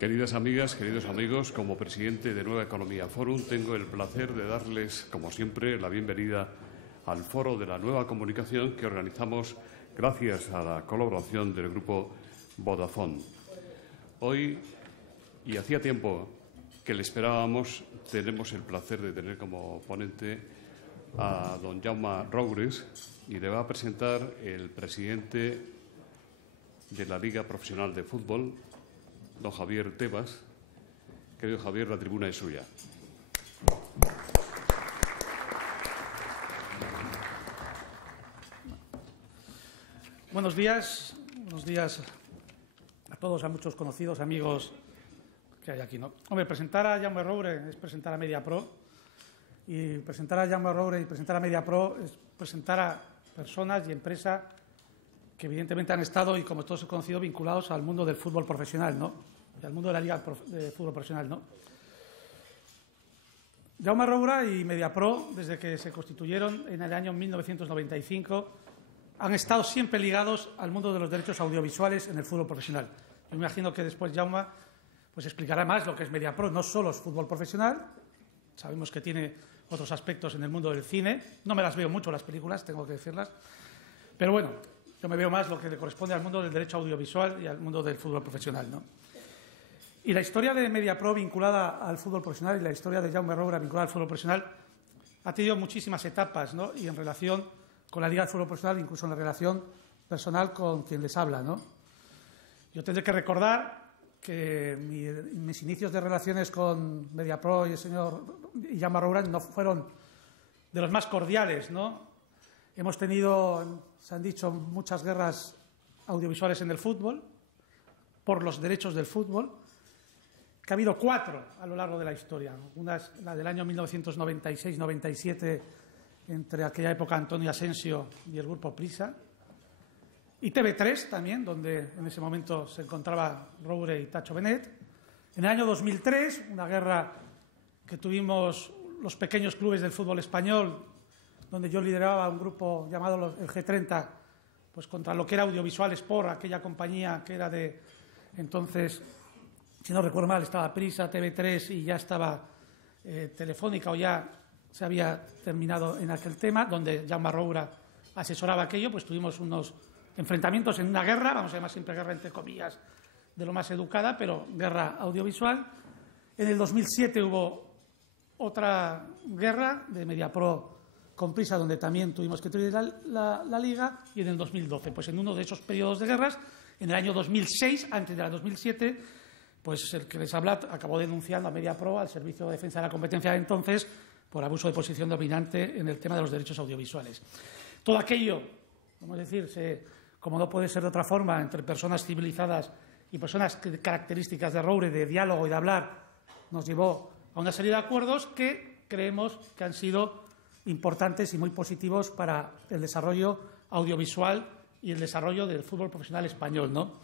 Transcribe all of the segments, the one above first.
Queridas amigas, queridos amigos, como presidente de Nueva Economía Forum, tengo el placer de darles, como siempre, la bienvenida al Foro de la Nueva Comunicación que organizamos gracias a la colaboración del Grupo Vodafone. Hoy, y hacía tiempo que le esperábamos, tenemos el placer de tener como ponente a don Jaume Roures y le va a presentar el presidente de la Liga Profesional de Fútbol, don Javier Tebas. Querido Javier, la tribuna es suya. Buenos días a todos, a muchos conocidos, amigos que hay aquí, ¿no? Hombre, presentar a Jaume Roures es presentar a Mediapro, y presentar a Jaume Roures y presentar a Mediapro es presentar a personas y empresas que evidentemente han estado, y como todos he conocido, vinculados al mundo del fútbol profesional, ¿no? Y al mundo de la Liga de Fútbol Profesional, ¿no? Jaume Roures y Mediapro, desde que se constituyeron en el año 1995, han estado siempre ligados al mundo de los derechos audiovisuales en el fútbol profesional. Yo me imagino que después Jaume pues explicará más lo que es Mediapro. No solo es fútbol profesional, sabemos que tiene otros aspectos en el mundo del cine. No me las veo mucho las películas, tengo que decirlas, pero bueno, yo me veo más lo que le corresponde al mundo del derecho audiovisual y al mundo del fútbol profesional, ¿no? Y la historia de Mediapro vinculada al fútbol profesional y la historia de Jaume Roures vinculada al fútbol profesional ha tenido muchísimas etapas, ¿no? Y en relación con la Liga de Fútbol Profesional, incluso en la relación personal con quien les habla, ¿no? Yo tendré que recordar que mis inicios de relaciones con Mediapro y el señor Jaume Roures no fueron de los más cordiales, ¿no? Hemos tenido, se han dicho, muchas guerras audiovisuales en el fútbol por los derechos del fútbol, que ha habido 4 a lo largo de la historia. Una es la del año 1996-97, entre aquella época Antonio Asensio y el Grupo Prisa, y TV3 también, donde en ese momento se encontraba Roures y Tacho Benet. En el año 2003, una guerra que tuvimos los pequeños clubes del fútbol español, donde yo lideraba un grupo llamado el G30, pues contra lo que era Audiovisual Sport, aquella compañía que era de entonces, si no recuerdo mal, estaba Prisa, TV3 y ya estaba Telefónica, o ya se había terminado en aquel tema, donde Jaume Roures asesoraba aquello. Pues tuvimos unos enfrentamientos en una guerra, vamos a llamar siempre guerra entre comillas, de lo más educada, pero guerra audiovisual. En el 2007 hubo otra guerra de Mediapro con Prisa, donde también tuvimos que tener la Liga, y en el 2012, pues en uno de esos periodos de guerras, en el año 2006, antes de la 2007, pues el que les habla acabó denunciando a Mediapro, al Servicio de Defensa de la Competencia de entonces, por abuso de posición dominante en el tema de los derechos audiovisuales. Todo aquello, vamos a decir, como no puede ser de otra forma, entre personas civilizadas y personas características de Roures, de diálogo y de hablar, nos llevó a una serie de acuerdos que creemos que han sido importantes y muy positivos para el desarrollo audiovisual y el desarrollo del fútbol profesional español, ¿no?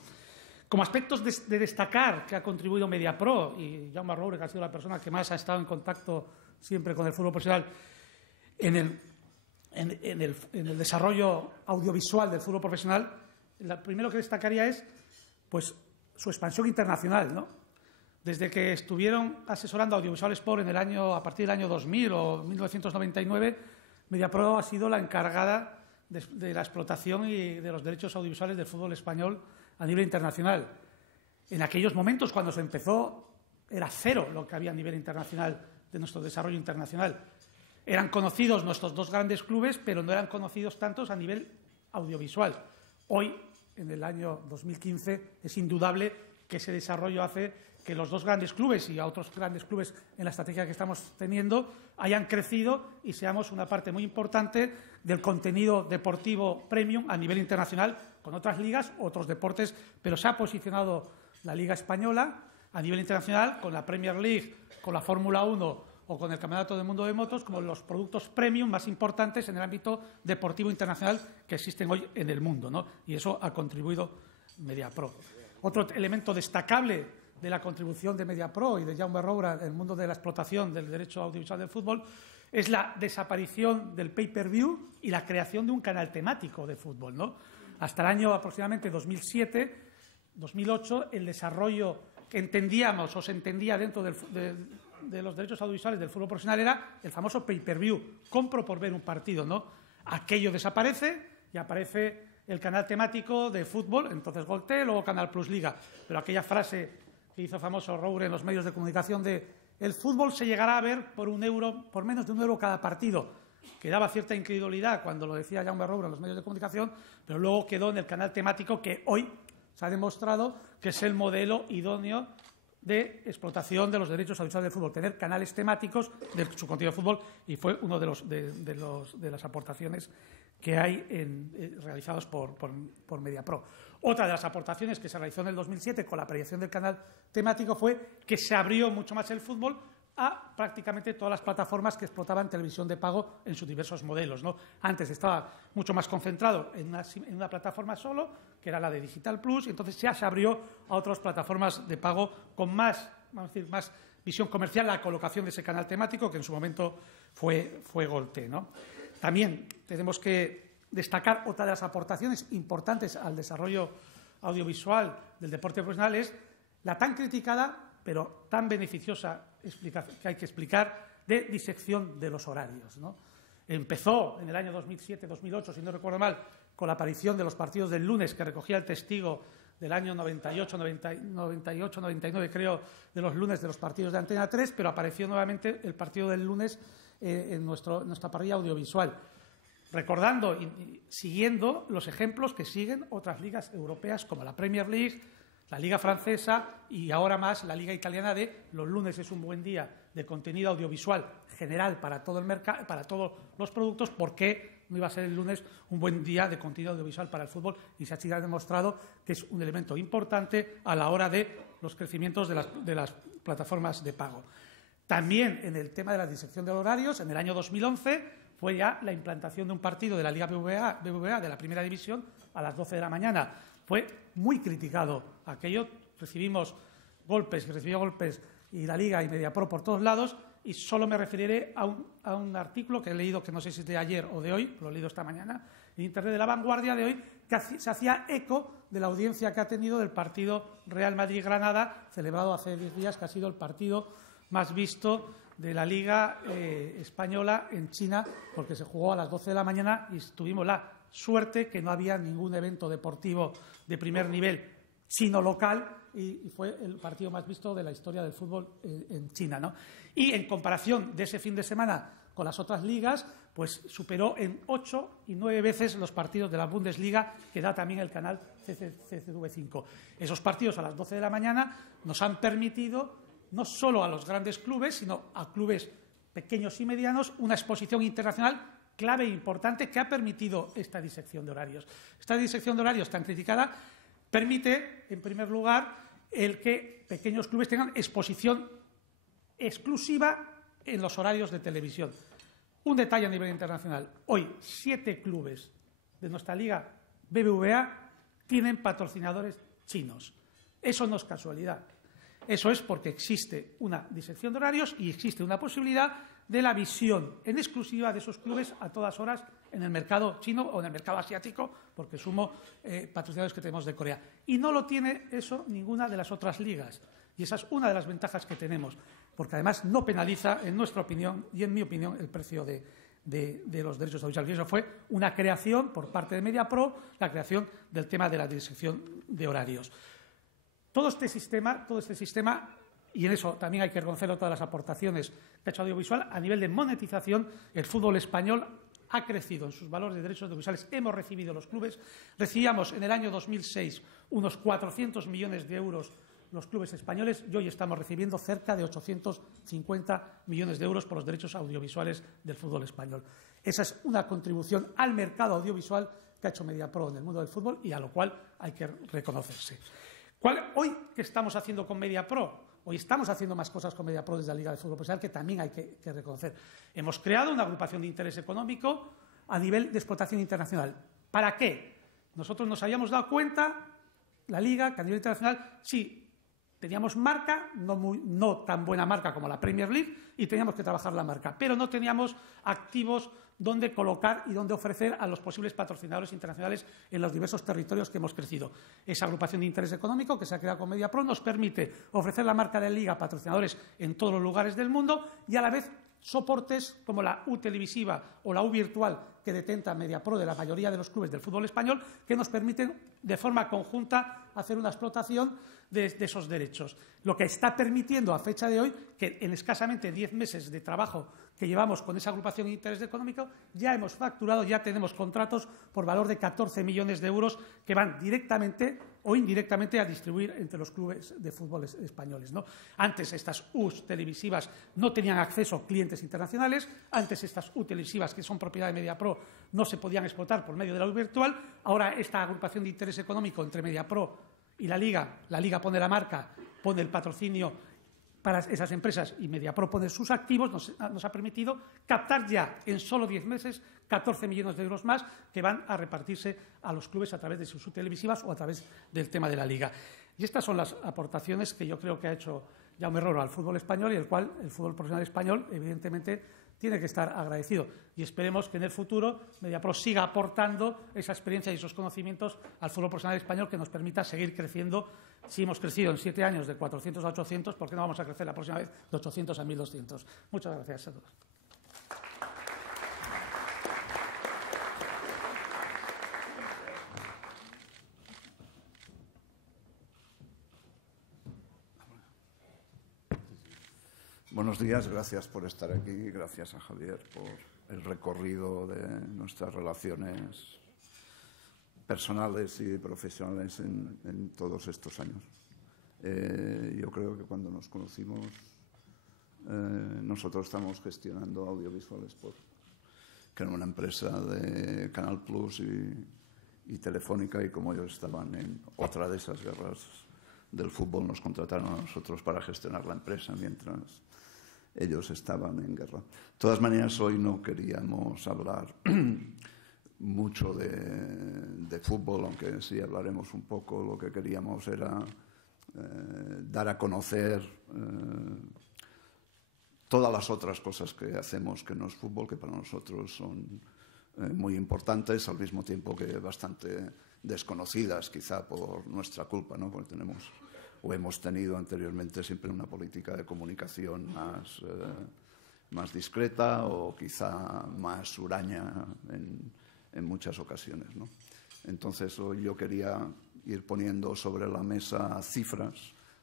Como aspectos de destacar que ha contribuido Mediapro, y Jaume Roures, que ha sido la persona que más ha estado en contacto siempre con el fútbol profesional en el desarrollo audiovisual del fútbol profesional, lo primero que destacaría es pues su expansión internacional, ¿no? Desde que estuvieron asesorando a Audiovisual Sport a partir del año 2000 o 1999, Mediapro ha sido la encargada de la explotación y de los derechos audiovisuales del fútbol español a nivel internacional. En aquellos momentos, cuando se empezó, era cero lo que había a nivel internacional de nuestro desarrollo internacional. Eran conocidos nuestros 2 grandes clubes, pero no eran conocidos tantos a nivel audiovisual. Hoy, en el año 2015, es indudable que ese desarrollo hace que los 2 grandes clubes y a otros grandes clubes en la estrategia que estamos teniendo hayan crecido y seamos una parte muy importante del contenido deportivo premium a nivel internacional, con otras ligas, otros deportes, pero se ha posicionado la Liga Española a nivel internacional con la Premier League, con la Fórmula 1 o con el Campeonato del Mundo de Motos como los productos premium más importantes en el ámbito deportivo internacional que existen hoy en el mundo, ¿no? Y eso ha contribuido Mediapro. Otro elemento destacable de la contribución de Mediapro y de Jaume Roures en el mundo de la explotación del derecho audiovisual del fútbol es la desaparición del pay-per-view y la creación de un canal temático de fútbol, ¿no? Hasta el año aproximadamente 2007, 2008, el desarrollo que entendíamos o se entendía dentro de los derechos audiovisuales del fútbol profesional era el famoso pay-per-view, compro por ver un partido, ¿no? Aquello desaparece y aparece el canal temático de fútbol, entonces Gol-T, luego Canal Plus Liga. Pero aquella frase que hizo famoso Roure en los medios de comunicación de el fútbol se llegará a ver por menos de €1 cada partido, que daba cierta incredulidad cuando lo decía Jaume Roure en los medios de comunicación, pero luego quedó en el canal temático que hoy se ha demostrado que es el modelo idóneo de explotación de los derechos audiovisuales del fútbol, tener canales temáticos de su contenido de fútbol, y fue uno de las aportaciones que hay realizados por Mediapro. Otra de las aportaciones que se realizó en el 2007 con la aparición del canal temático fue que se abrió mucho más el fútbol a prácticamente todas las plataformas que explotaban televisión de pago en sus diversos modelos, ¿no? Antes estaba mucho más concentrado en una plataforma solo, que era la de Digital Plus, y entonces ya se abrió a otras plataformas de pago con más, vamos a decir, más visión comercial, la colocación de ese canal temático, que en su momento fue Gol-T, ¿no? También tenemos que destacar otra de las aportaciones importantes al desarrollo audiovisual del deporte profesional, es la tan criticada pero tan beneficiosa que hay que explicar, de disección de los horarios, ¿no? Empezó en el año 2007-2008, si no recuerdo mal, con la aparición de los partidos del lunes, que recogía el testigo del año 98-99, creo, de los lunes de los partidos de Antena 3, pero apareció nuevamente el partido del lunes en nuestra parrilla audiovisual, recordando y siguiendo los ejemplos que siguen otras ligas europeas como la Premier League, la Liga Francesa y ahora más la Liga Italiana, de los lunes es un buen día de contenido audiovisual general para todo el mercado, para todos los productos. ¿Por qué no iba a ser el lunes un buen día de contenido audiovisual para el fútbol? Y se ha demostrado que es un elemento importante a la hora de los crecimientos de las plataformas de pago. También en el tema de la disección de horarios, en el año 2011 fue ya la implantación de un partido de la Liga BBVA de la Primera División a las 12 de la mañana. Fue muy criticado aquello, recibió golpes y la Liga y Mediapro por todos lados, y solo me referiré a un artículo que he leído, que no sé si es de ayer o de hoy, lo he leído esta mañana, en Internet, de La Vanguardia de hoy, que se hacía eco de la audiencia que ha tenido del partido Real Madrid-Granada, celebrado hace 10 días, que ha sido el partido más visto de la Liga Española en China, porque se jugó a las 12 de la mañana y tuvimos la suerte que no había ningún evento deportivo de primer nivel chino local, y fue el partido más visto de la historia del fútbol en China, ¿no? Y en comparación de ese fin de semana con las otras ligas, pues superó en 8 y 9 veces los partidos de la Bundesliga, que da también el canal CCTV5. Esos partidos a las 12 de la mañana nos han permitido, no solo a los grandes clubes, sino a clubes pequeños y medianos, una exposición internacional clave e importante, que ha permitido esta disección de horarios. Esta disección de horarios tan criticada permite, en primer lugar, el que pequeños clubes tengan exposición exclusiva en los horarios de televisión. Un detalle a nivel internacional: hoy 7 clubes de nuestra liga BBVA tienen patrocinadores chinos. Eso no es casualidad. Eso es porque existe una disección de horarios y existe una posibilidad de la visión en exclusiva de esos clubes a todas horas en el mercado chino o en el mercado asiático, porque sumo patrocinadores que tenemos de Corea. Y no lo tiene eso ninguna de las otras ligas. Y esa es una de las ventajas que tenemos, porque además no penaliza, en nuestra opinión y en mi opinión, el precio de los derechos audiovisuales. Y eso fue una creación por parte de Mediapro, la creación del tema de la disección de horarios. Todo este sistema, y en eso también hay que reconocer todas las aportaciones que ha hecho audiovisual, a nivel de monetización, el fútbol español ha crecido en sus valores de derechos audiovisuales. Hemos recibido, los clubes, recibíamos en el año 2006 unos 400 millones de euros los clubes españoles, y hoy estamos recibiendo cerca de 850 millones de euros por los derechos audiovisuales del fútbol español. Esa es una contribución al mercado audiovisual que ha hecho Mediapro en el mundo del fútbol, y a lo cual hay que reconocerse. Hoy, ¿qué estamos haciendo con Mediapro? Hoy estamos haciendo más cosas con Mediapro desde la Liga de Fútbol Profesional, que también hay que reconocer. Hemos creado una agrupación de interés económico a nivel de explotación internacional. ¿Para qué? Nosotros nos habíamos dado cuenta, la Liga, que a nivel internacional, sí, Teníamos marca, no tan buena marca como la Premier League, y teníamos que trabajar la marca, pero no teníamos activos donde colocar y donde ofrecer a los posibles patrocinadores internacionales en los diversos territorios que hemos crecido. Esa agrupación de interés económico que se ha creado con MediaPro nos permite ofrecer la marca de Liga a patrocinadores en todos los lugares del mundo y a la vez soportes como la U televisiva o la U virtual que detenta MediaPro de la mayoría de los clubes del fútbol español, que nos permiten de forma conjunta hacer una explotación de esos derechos. Lo que está permitiendo a fecha de hoy que en escasamente 10 meses de trabajo que llevamos con esa agrupación de interés económico ya hemos facturado, ya tenemos contratos por valor de 14 millones de euros que van directamente o indirectamente a distribuir entre los clubes de fútbol españoles, ¿no? Antes estas U's televisivas no tenían acceso a clientes internacionales, antes estas U televisivas que son propiedad de MediaPro no se podían explotar por medio de la U virtual, ahora esta agrupación de interés económico entre MediaPro y la Liga pone la marca, pone el patrocinio para esas empresas y MediaPro pone sus activos, nos ha permitido captar ya en solo 10 meses 14 millones de euros más que van a repartirse a los clubes a través de sus televisivas o a través del tema de la Liga. Y estas son las aportaciones que yo creo que ha hecho Jaume Roro al fútbol español y el cual el fútbol profesional español, evidentemente, tiene que estar agradecido. Y esperemos que en el futuro MediaPro siga aportando esa experiencia y esos conocimientos al fútbol profesional español que nos permita seguir creciendo. Si hemos crecido en 7 años de 400 a 800, ¿por qué no vamos a crecer la próxima vez de 800 a 1.200? Muchas gracias a todos. Buenos días, gracias por estar aquí, gracias a Javier por el recorrido de nuestras relaciones personales y profesionales en todos estos años. Yo creo que cuando nos conocimos, nosotros estamos gestionando audiovisuales que era una empresa de Canal Plus y Telefónica, y como ellos estaban en otra de esas guerras del fútbol, nos contrataron a nosotros para gestionar la empresa mientras ellos estaban en guerra. De todas maneras, hoy no queríamos hablar mucho de fútbol, aunque sí hablaremos un poco. Lo que queríamos era dar a conocer todas las otras cosas que hacemos que no es fútbol, que para nosotros son muy importantes, al mismo tiempo que bastante desconocidas, quizá por nuestra culpa, ¿no? Porque tenemos o hemos tenido anteriormente siempre una política de comunicación más discreta o quizá más huraña en muchas ocasiones, ¿no? Entonces, hoy yo quería ir poniendo sobre la mesa cifras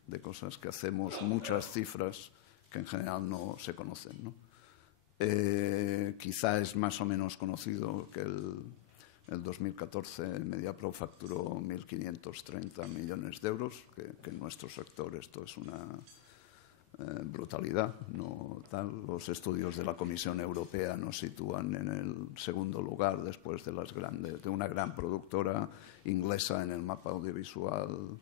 de cosas que hacemos, muchas cifras que en general no se conocen, ¿no? Quizá es más o menos conocido que el 2014 MediaPro facturó 1.530 millones de euros, que en nuestro sector esto es una brutalidad, no tal. Los estudios de la Comisión Europea nos sitúan en el segundo lugar después de una gran productora inglesa en el mapa audiovisual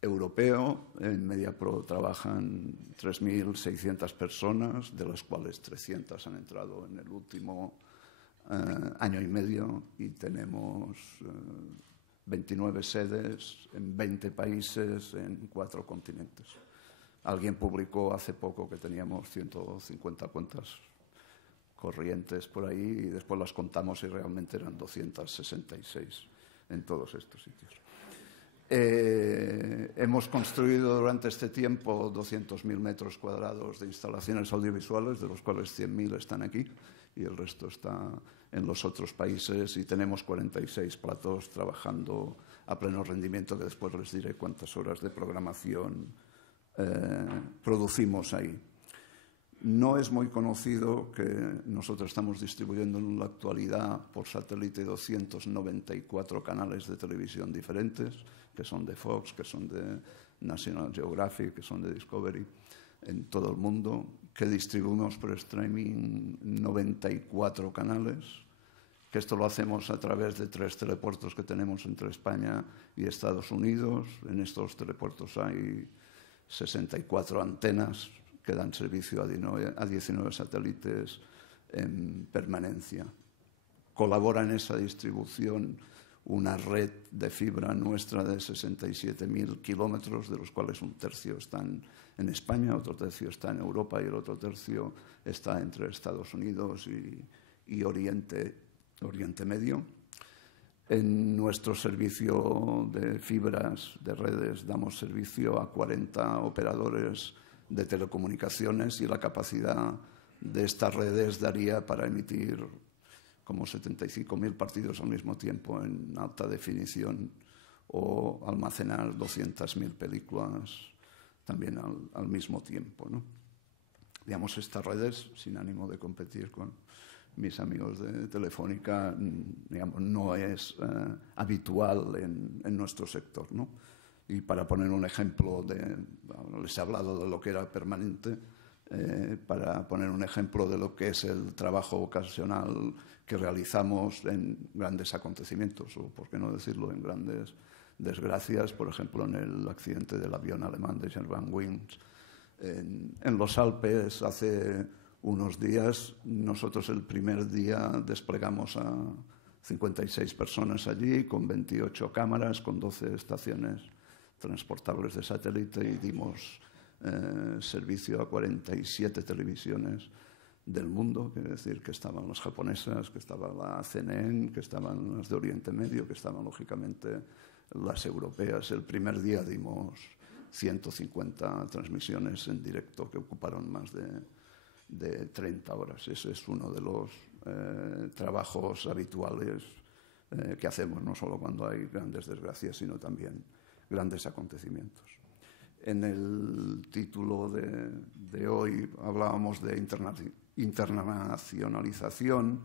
europeo. En MediaPro trabajan 3.600 personas, de las cuales 300 han entrado en el último año y medio, y tenemos 29 sedes en 20 países en 4 continentes. Alguien publicó hace poco que teníamos 150 cuentas corrientes por ahí, y después las contamos y realmente eran 266 en todos estos sitios. Hemos construido durante este tiempo 200.000 metros cuadrados de instalaciones audiovisuales, de los cuales 100.000 están aquí y el resto está en los otros países, y tenemos 46 platos trabajando a pleno rendimiento, que después les diré cuántas horas de programación producimos ahí. No es muy conocido que nosotros estamos distribuyendo en la actualidad por satélite 294 canales de televisión diferentes, que son de Fox, que son de National Geographic, que son de Discovery, en todo el mundo, que distribuimos por streaming 94 canales, que esto lo hacemos a través de 3 telepuertos que tenemos entre España y Estados Unidos. En estos telepuertos hay 64 antenas que dan servicio a 19 satélites en permanencia. Colabora en esa distribución una red de fibra nuestra de 67.000 kilómetros, de los cuales un tercio están en España, otro tercio está en Europa y el otro tercio está entre Estados Unidos y Oriente Medio. En nuestro servicio de fibras, de redes, damos servicio a 40 operadores de telecomunicaciones y la capacidad de estas redes daría para emitir como 75.000 partidos al mismo tiempo en alta definición o almacenar 200.000 películas también al mismo tiempo, ¿no? Digamos, estas redes, sin ánimo de competir con mis amigos de Telefónica, digamos, no es habitual en nuestro sector, ¿no? Y para poner un ejemplo, les he hablado de lo que era permanente, para poner un ejemplo de lo que es el trabajo ocasional que realizamos en grandes acontecimientos, o por qué no decirlo, en grandes desgracias, por ejemplo, en el accidente del avión alemán de Germanwings en los Alpes hace unos días. Nosotros el primer día desplegamos a 56 personas allí, con 28 cámaras, con 12 estaciones transportables de satélite, y dimos servicio a 47 televisiones del mundo, quiere decir que estaban las japonesas, que estaba la CNN, que estaban las de Oriente Medio, que estaban lógicamente las europeas. El primer día dimos 150 transmisiones en directo que ocuparon más de 30 horas. Ese es uno de los trabajos habituales que hacemos, no solo cuando hay grandes desgracias, sino también grandes acontecimientos. En el título de hoy hablábamos de internacionalización.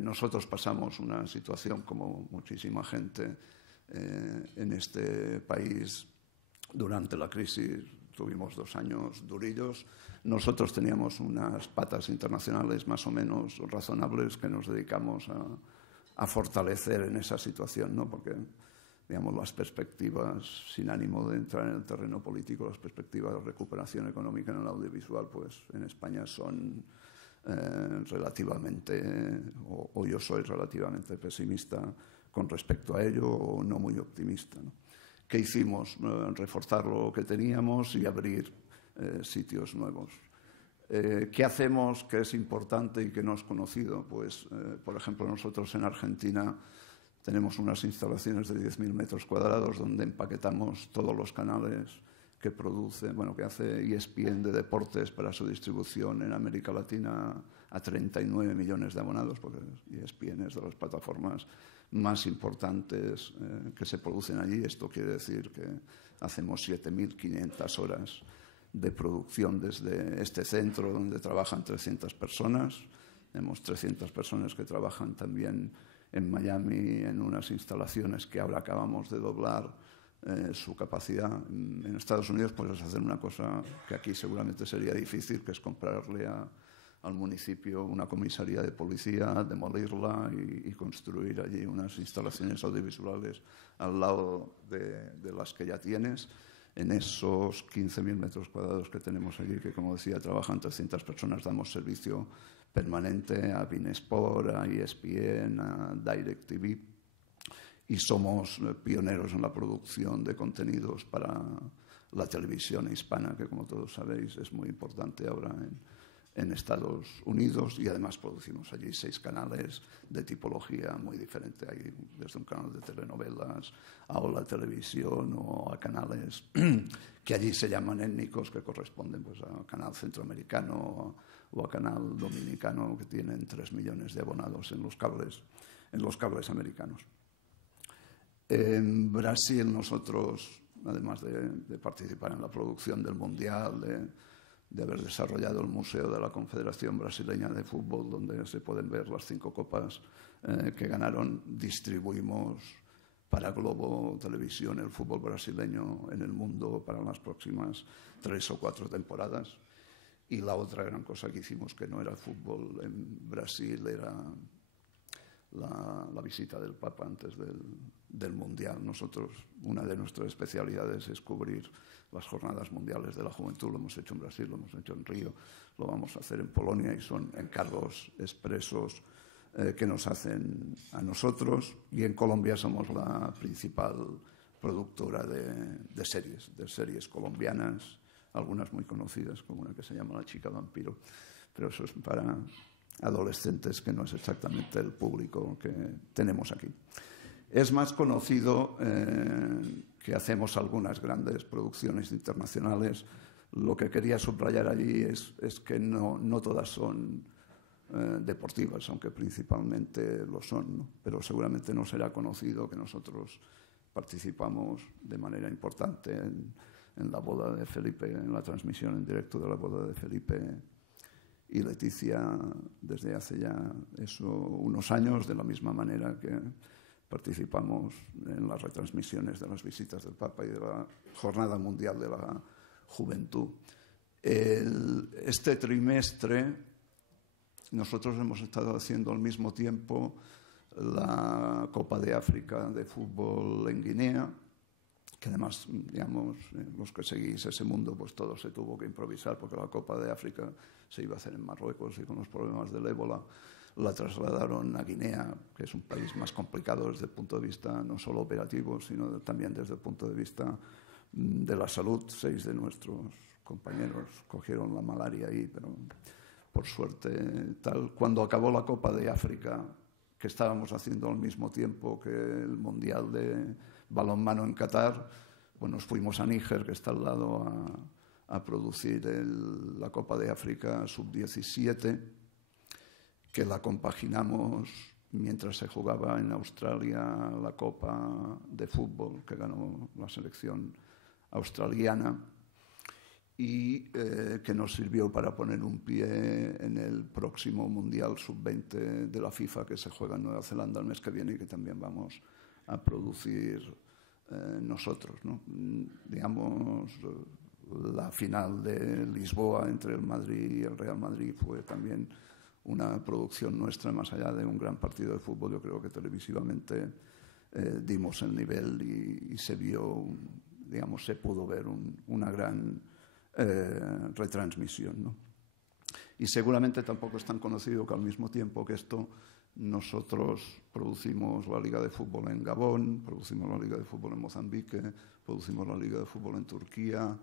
Nosotros pasamos una situación, como muchísima gente en este país, durante la crisis. Tuvimos 2 años durillos. Nosotros teníamos unas patas internacionales más o menos razonables que nos dedicamos a fortalecer en esa situación, ¿no? Porque, digamos, las perspectivas, sin ánimo de entrar en el terreno político, las perspectivas de recuperación económica en el audiovisual, pues en España son relativamente, o yo soy relativamente pesimista con respecto a ello, o no muy optimista, ¿no? ¿Qué hicimos? Reforzar lo que teníamos y abrir sitios nuevos. ¿Qué hacemos que es importante y que no es conocido? Pues, por ejemplo, nosotros en Argentina tenemos unas instalaciones de 10.000 metros cuadrados donde empaquetamos todos los canales que produce, que hace ESPN de deportes para su distribución en América Latina a 39 millones de abonados, porque ESPN es de las plataformas más importantes que se producen allí. Esto quiere decir que hacemos 7.500 horas de producción desde este centro, donde trabajan 300 personas. Tenemos 300 personas que trabajan también en Miami, en unas instalaciones que ahora acabamos de doblar su capacidad. En Estados Unidos puedes hacer una cosa que aquí seguramente sería difícil, que es comprarle al municipio una comisaría de policía, demolirla y construir allí unas instalaciones audiovisuales al lado de las que ya tienes. En esos 15.000 metros cuadrados que tenemos allí, que como decía trabajan 300 personas, damos servicio permanente a Beansport, a ESPN, a DirecTV, y somos pioneros en la producción de contenidos para la televisión hispana, que como todos sabéis es muy importante ahora en Estados Unidos, y además producimos allí 6 canales de tipología muy diferente. Hay desde un canal de telenovelas a Hola Televisión, o a canales que allí se llaman étnicos, que corresponden pues a canal centroamericano o a canal dominicano, que tienen 3 millones de abonados en los cables americanos. En Brasil nosotros, además de participar en la producción del Mundial, de haber desarrollado el Museo de la Confederación Brasileña de Fútbol, donde se pueden ver las 5 copas que ganaron, distribuimos para Globo Televisión el fútbol brasileño en el mundo para las próximas 3 o 4 temporadas. Y la otra gran cosa que hicimos, que no era fútbol en Brasil, era la visita del Papa antes del Mundial. Nosotros, una de nuestras especialidades es cubrir las jornadas mundiales de la juventud. Lo hemos hecho en Brasil, lo hemos hecho en Río, lo vamos a hacer en Polonia, y son encargos expresos que nos hacen a nosotros, y en Colombia somos la principal productora de series colombianas, algunas muy conocidas, como una que se llama La chica vampiro, pero eso es para adolescentes, que no es exactamente el público que tenemos aquí. Es más conocido que hacemos algunas grandes producciones internacionales. Lo que quería subrayar allí es que no todas son deportivas, aunque principalmente lo son, ¿no? Pero seguramente no será conocido que nosotros participamos de manera importante en la boda de Felipe, en la transmisión en directo de la boda de Felipe y Leticia desde hace ya unos años, de la misma manera que participamos en las retransmisiones de las visitas del Papa y de la Jornada Mundial de la Juventud. Este trimestre nosotros hemos estado haciendo al mismo tiempo la Copa de África de fútbol en Guinea, que además, digamos, los que seguís ese mundo, pues todo se tuvo que improvisar, porque la Copa de África se iba a hacer en Marruecos, y con los problemas del ébola la trasladaron a Guinea, que es un país más complicado desde el punto de vista no solo operativo, sino también desde el punto de vista de la salud. 6 de nuestros compañeros cogieron la malaria ahí, pero por suerte tal. Cuando acabó la Copa de África, que estábamos haciendo al mismo tiempo que el Mundial de balonmano en Qatar, pues nos fuimos a Níger, que está al lado, a producir la Copa de África Sub-17, que la compaginamos mientras se jugaba en Australia la Copa de fútbol, que ganó la selección australiana, y que nos sirvió para poner un pie en el próximo Mundial Sub-20 de la FIFA, que se juega en Nueva Zelanda el mes que viene, y que también vamos a producir nosotros, ¿no? Digamos, la final de Lisboa entre el Madrid y el Real Madrid fue también una producción nuestra, más allá de un gran partido de fútbol. Yo creo que televisivamente dimos el nivel y se vio, digamos, se pudo ver una gran retransmisión, ¿no? Y seguramente tampoco es tan conocido que al mismo tiempo que esto, nosotros producimos la Liga de Fútbol en Gabón, producimos la Liga de Fútbol en Mozambique, producimos la Liga de Fútbol en Turquía,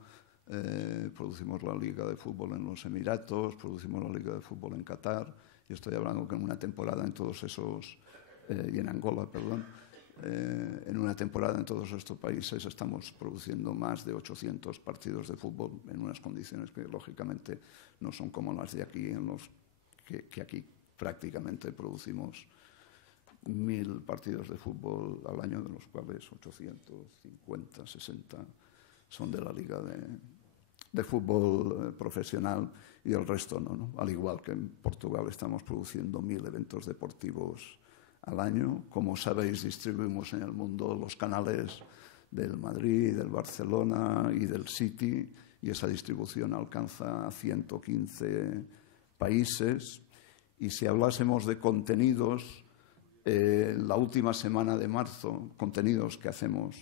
producimos la Liga de Fútbol en los Emiratos, producimos la Liga de Fútbol en Qatar, y estoy hablando que en una temporada en todos esos, y en Angola, perdón, en una temporada en todos estos países estamos produciendo más de 800 partidos de fútbol en unas condiciones que lógicamente no son como las de aquí, en los que aquí prácticamente producimos 1000 partidos de fútbol al año, de los cuales 850, 60 son de la Liga de Fútbol profesional, y el resto no. Al igual que en Portugal estamos produciendo 1000 eventos deportivos al año. Como sabéis, distribuimos en el mundo los canales del Madrid, del Barcelona y del City, y esa distribución alcanza a 115 países. Y si hablásemos de contenidos, la última semana de marzo, contenidos que hacemos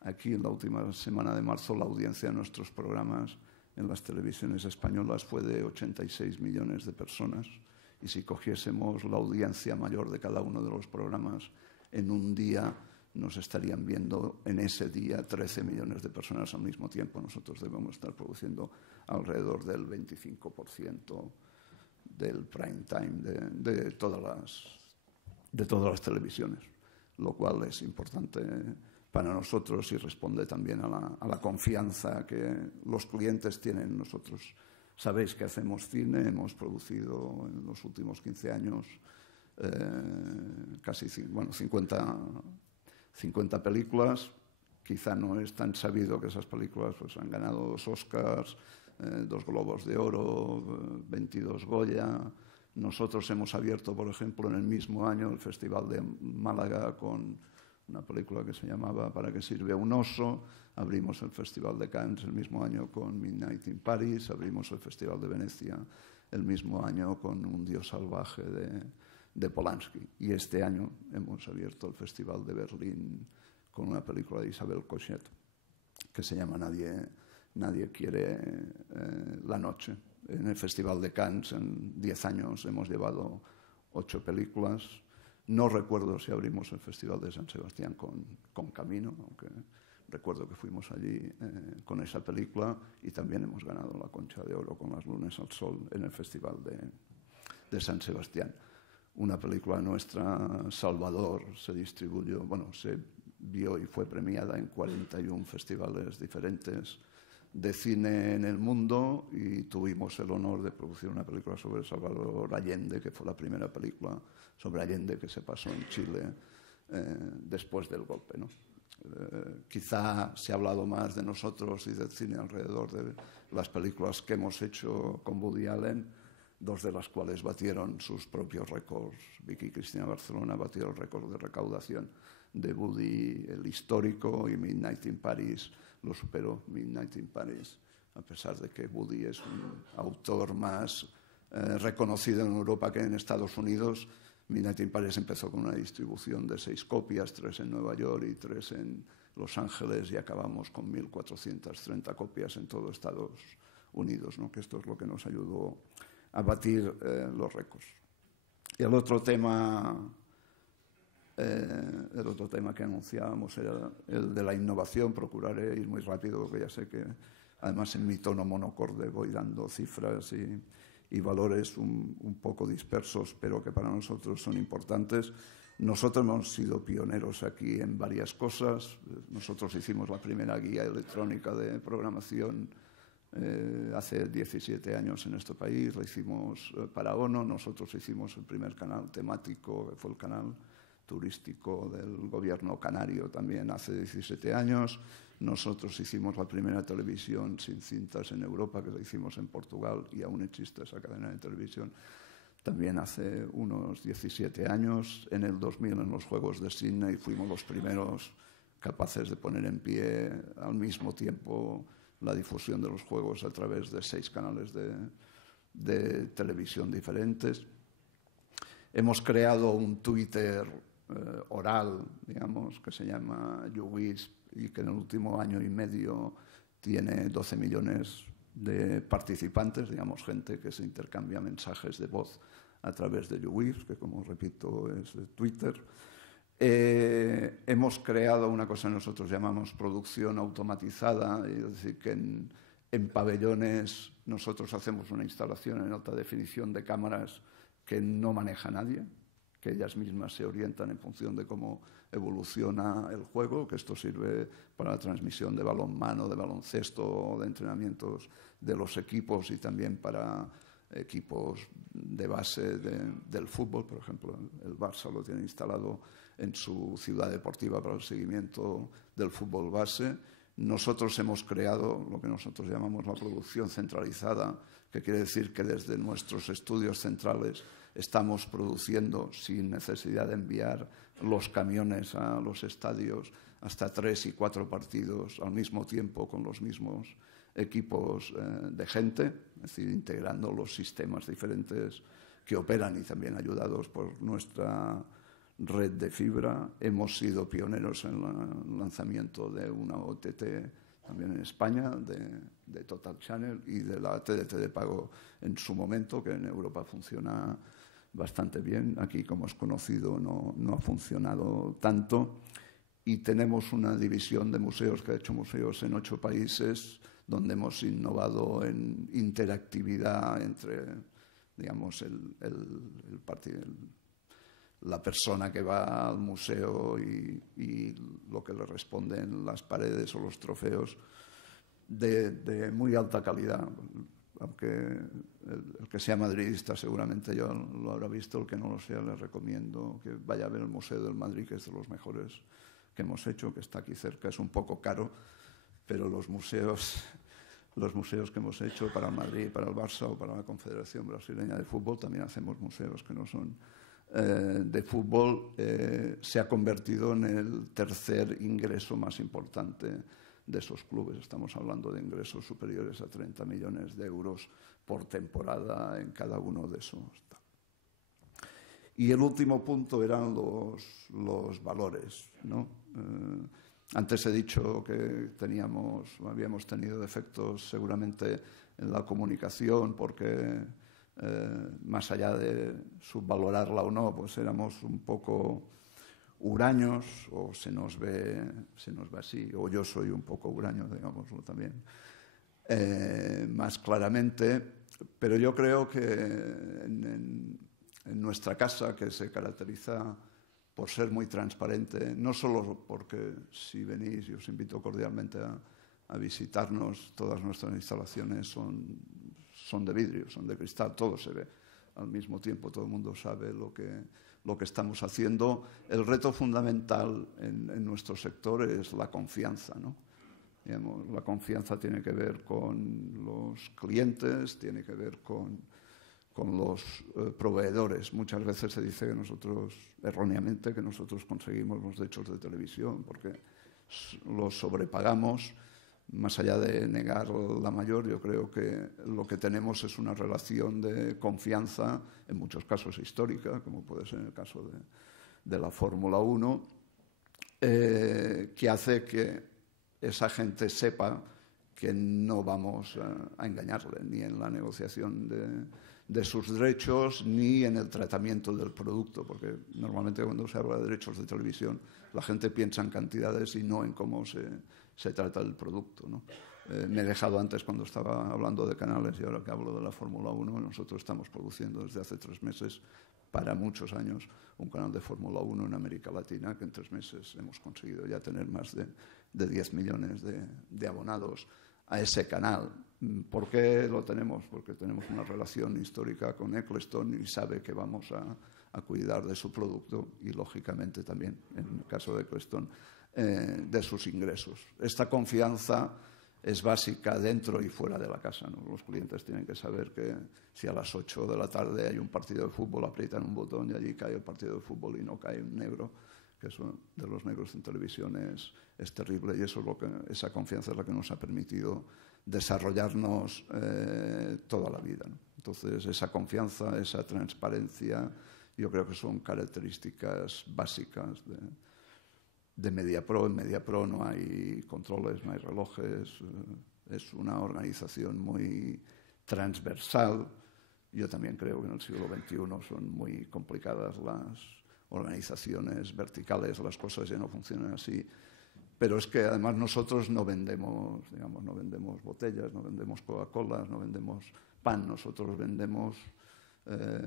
aquí en la última semana de marzo, la audiencia de nuestros programas en las televisiones españolas fue de 86 millones de personas. Y si cogiésemos la audiencia mayor de cada uno de los programas en un día, nos estarían viendo en ese día 13 millones de personas al mismo tiempo. Nosotros debemos estar produciendo alrededor del 25% del prime time de todas las televisiones, lo cual es importante para nosotros y responde también a la confianza que los clientes tienen en nosotros. Sabéis que hacemos cine, hemos producido en los últimos 15 años casi 50 películas. Quizá no es tan sabido que esas películas pues, han ganado 2 Oscars, 2 Globos de Oro, 22 Goya. Nosotros hemos abierto, por ejemplo, en el mismo año el Festival de Málaga con una película que se llamaba ¿Para qué sirve un oso? Abrimos el Festival de Cannes el mismo año con Midnight in Paris, abrimos el Festival de Venecia el mismo año con Un Dios salvaje de Polanski. Y este año hemos abierto el Festival de Berlín con una película de Isabel Cochet que se llama Nadie quiere la noche. En el Festival de Cannes en 10 años hemos llevado 8 películas. No recuerdo si abrimos el Festival de San Sebastián con Camino, aunque recuerdo que fuimos allí con esa película, y también hemos ganado la Concha de Oro con Las Lunes al Sol en el Festival de San Sebastián. Una película nuestra, Salvador, se distribuyó, se vio y fue premiada en 41 festivales diferentes de cine en el mundo, y tuvimos el honor de producir una película sobre Salvador Allende, que fue la primera película sobre Allende que se pasó en Chile después del golpe, ¿no? Quizá se ha hablado más de nosotros y del cine alrededor de las películas que hemos hecho con Woody Allen, 2 de las cuales batieron sus propios récords. Vicky y Cristina Barcelona batieron el récord de recaudación de Woody, el histórico, y Midnight in Paris lo superó. Midnight in Paris, a pesar de que Woody es un autor más reconocido en Europa que en Estados Unidos, Midnight in Paris empezó con una distribución de 6 copias, 3 en Nueva York y 3 en Los Ángeles, y acabamos con 1.430 copias en todo Estados Unidos, ¿no? Que esto es lo que nos ayudó a batir los récords. Y el otro tema que anunciábamos era el de la innovación. Procuraré ir muy rápido, porque ya sé que además en mi tono monocorde voy dando cifras y valores un poco dispersos, pero que para nosotros son importantes. Nosotros hemos sido pioneros aquí en varias cosas. Nosotros hicimos la primera guía electrónica de programación hace 17 años en este país, la hicimos para ONU. Nosotros hicimos el primer canal temático, que fue el canal turístico del gobierno canario, también hace 17 años. Nosotros hicimos la primera televisión sin cintas en Europa, que la hicimos en Portugal, y aún existe esa cadena de televisión, también hace unos 17 años. En el 2000, en los Juegos de Sydney, fuimos los primeros capaces de poner en pie al mismo tiempo la difusión de los Juegos a través de 6 canales de televisión diferentes. Hemos creado un Twitter oral, digamos, que se llama YouWisp, y que en el último año y medio tiene 12 millones de participantes, digamos, gente que se intercambia mensajes de voz a través de YouWisp, que, como repito, es de Twitter. Hemos creado una cosa que nosotros llamamos producción automatizada, es decir, que en pabellones nosotros hacemos una instalación en alta definición de cámaras que no maneja nadie, que ellas mismas se orientan en función de cómo evoluciona el juego, que esto sirve para la transmisión de balonmano, de baloncesto, de entrenamientos de los equipos, y también para equipos de base del fútbol. Por ejemplo, el Barça lo tiene instalado en su ciudad deportiva para el seguimiento del fútbol base. Nosotros hemos creado lo que nosotros llamamos la producción centralizada, que quiere decir que desde nuestros estudios centrales estamos produciendo, sin necesidad de enviar los camiones a los estadios, hasta 3 y 4 partidos al mismo tiempo con los mismos equipos de gente, es decir, integrando los sistemas diferentes que operan, y también ayudados por nuestra red de fibra. Hemos sido pioneros en el lanzamiento de una OTT también en España, de Total Channel, y de la TDT de pago en su momento, que en Europa funciona bastante bien. Aquí, como es conocido, no ha funcionado tanto. Y tenemos una división de museos que ha hecho museos en 8 países, donde hemos innovado en interactividad entre, digamos, la persona que va al museo y lo que le responden las paredes o los trofeos, de muy alta calidad. Aunque el que sea madridista seguramente ya lo habrá visto, el que no lo sea le recomiendo que vaya a ver el Museo del Madrid, que es de los mejores que hemos hecho, que está aquí cerca. Es un poco caro, pero los museos que hemos hecho para el Madrid, para el Barça o para la Confederación Brasileña de Fútbol, también hacemos museos que no son de fútbol, se ha convertido en el tercer ingreso más importante de esos clubes. Estamos hablando de ingresos superiores a 30 millones de euros por temporada en cada uno de esos. Y el último punto eran los valores, ¿no? Antes he dicho que habíamos tenido defectos seguramente en la comunicación, porque más allá de subvalorarla o no, pues éramos un poco huraños, o se nos ve así, o yo soy un poco huraño, digámoslo también, más claramente. Pero yo creo que en nuestra casa, que se caracteriza por ser muy transparente, no solo porque si venís, y os invito cordialmente a visitarnos, todas nuestras instalaciones son de vidrio, son de cristal, todo se ve al mismo tiempo, todo el mundo sabe lo que estamos haciendo. El reto fundamental en nuestro sector es la confianza, ¿no? Digamos, la confianza tiene que ver con los clientes, tiene que ver con los proveedores. Muchas veces se dice que nosotros, erróneamente, que nosotros conseguimos los derechos de televisión porque los sobrepagamos. Más allá de negar la mayor, yo creo que lo que tenemos es una relación de confianza, en muchos casos histórica, como puede ser en el caso de la Fórmula 1, que hace que esa gente sepa que no vamos a engañarle ni en la negociación de sus derechos ni en el tratamiento del producto, porque normalmente cuando se habla de derechos de televisión la gente piensa en cantidades y no en cómo se trata el producto, ¿no? Me he dejado antes cuando estaba hablando de canales y ahora que hablo de la Fórmula 1, nosotros estamos produciendo desde hace 3 meses, para muchos años, un canal de Fórmula 1 en América Latina, que en 3 meses hemos conseguido ya tener más de 10 millones de abonados a ese canal. ¿Por qué lo tenemos? Porque tenemos una relación histórica con Eccleston y sabe que vamos a cuidar de su producto y, lógicamente, también, en el caso de Eccleston, de sus ingresos. Esta confianza es básica dentro y fuera de la casa, ¿no? Los clientes tienen que saber que si a las 8 de la tarde hay un partido de fútbol, aprietan un botón y allí cae el partido de fútbol y no cae un negro, que eso de los negros en televisión es terrible, y eso esa confianza es la que nos ha permitido desarrollarnos toda la vida, ¿no? Entonces, esa confianza, esa transparencia, yo creo que son características básicas de MediaPro. En MediaPro no hay controles, no hay relojes, es una organización muy transversal. Yo también creo que en el siglo XXI son muy complicadas las organizaciones verticales, las cosas ya no funcionan así. Pero es que además nosotros no vendemos botellas, no vendemos Coca-Colas, no vendemos pan, nosotros vendemos,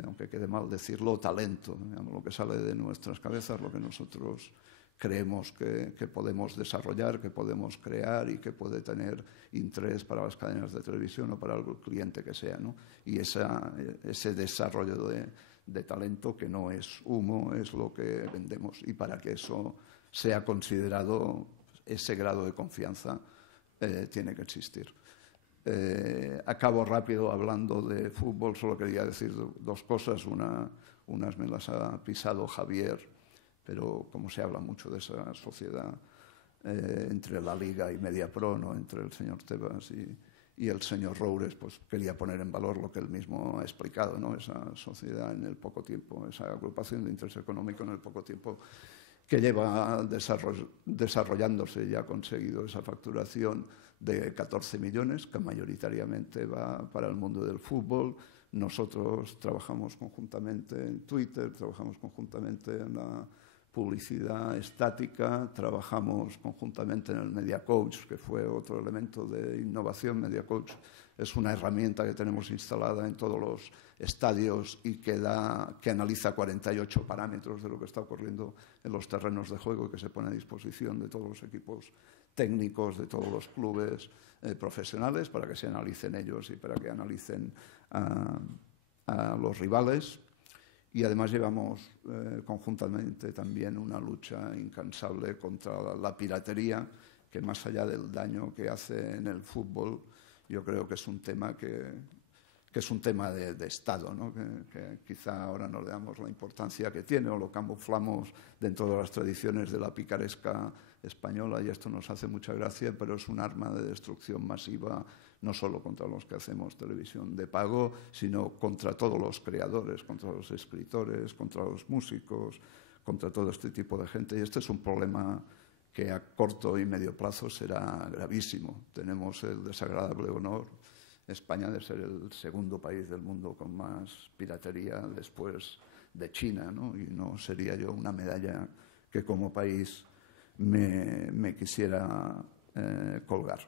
aunque quede mal decirlo, talento, digamos, lo que sale de nuestras cabezas, lo que nosotros creemos que podemos desarrollar, que podemos crear y que puede tener interés para las cadenas de televisión o para el cliente que sea, ¿no? Y ese desarrollo de talento, que no es humo, es lo que vendemos. Y para que eso sea considerado, ese grado de confianza tiene que existir. Acabo rápido hablando de fútbol, solo quería decir 2 cosas. Unas me las ha pisado Javier, pero como se habla mucho de esa sociedad entre la Liga y MediaPro, ¿no? Entre el señor Tebas y el señor Roures, pues quería poner en valor lo que él mismo ha explicado, ¿no? Esa sociedad en el poco tiempo, esa agrupación de interés económico en el poco tiempo que lleva desarrollándose y ha conseguido esa facturación de 14 millones, que mayoritariamente va para el mundo del fútbol. Nosotros trabajamos conjuntamente en Twitter, trabajamos conjuntamente en la publicidad estática, trabajamos conjuntamente en el Media Coach, que fue otro elemento de innovación. Media Coach es una herramienta que tenemos instalada en todos los estadios y que analiza 48 parámetros de lo que está ocurriendo en los terrenos de juego y que se pone a disposición de todos los equipos técnicos, de todos los clubes profesionales, para que se analicen ellos y para que analicen a los rivales. Y además llevamos conjuntamente también una lucha incansable contra la piratería, que más allá del daño que hace en el fútbol, yo creo que es un tema que es un tema de Estado, ¿no? Que quizá ahora no le damos la importancia que tiene o lo camuflamos dentro de las tradiciones de la picaresca española, y esto nos hace mucha gracia, pero es un arma de destrucción masiva, no solo contra los que hacemos televisión de pago, sino contra todos los creadores, contra los escritores, contra los músicos, contra todo este tipo de gente. Y este es un problema que a corto y medio plazo será gravísimo. Tenemos el desagradable honor España debe ser el segundo país del mundo con más piratería después de China, ¿no? Y no sería yo una medalla que como país me quisiera colgar.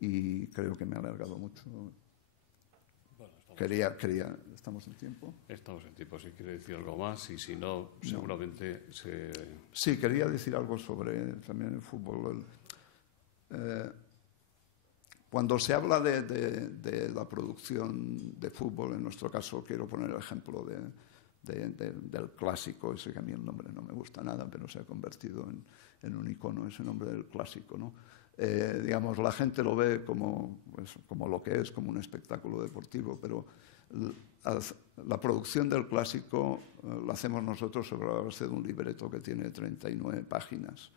Y creo que me he alargado mucho. Bueno, ¿estamos en tiempo? Estamos en tiempo, si quiere decir algo más, y si no, seguramente se... Sí, quería decir algo sobre también el fútbol. Cuando se habla de la producción de fútbol, en nuestro caso quiero poner el ejemplo del clásico, ese que a mí el nombre no me gusta nada, pero se ha convertido en un icono, ese nombre del clásico, ¿no? Digamos, la gente lo ve como lo que es, como un espectáculo deportivo, pero la producción del clásico la hacemos nosotros sobre la base de un libreto que tiene 39 páginas.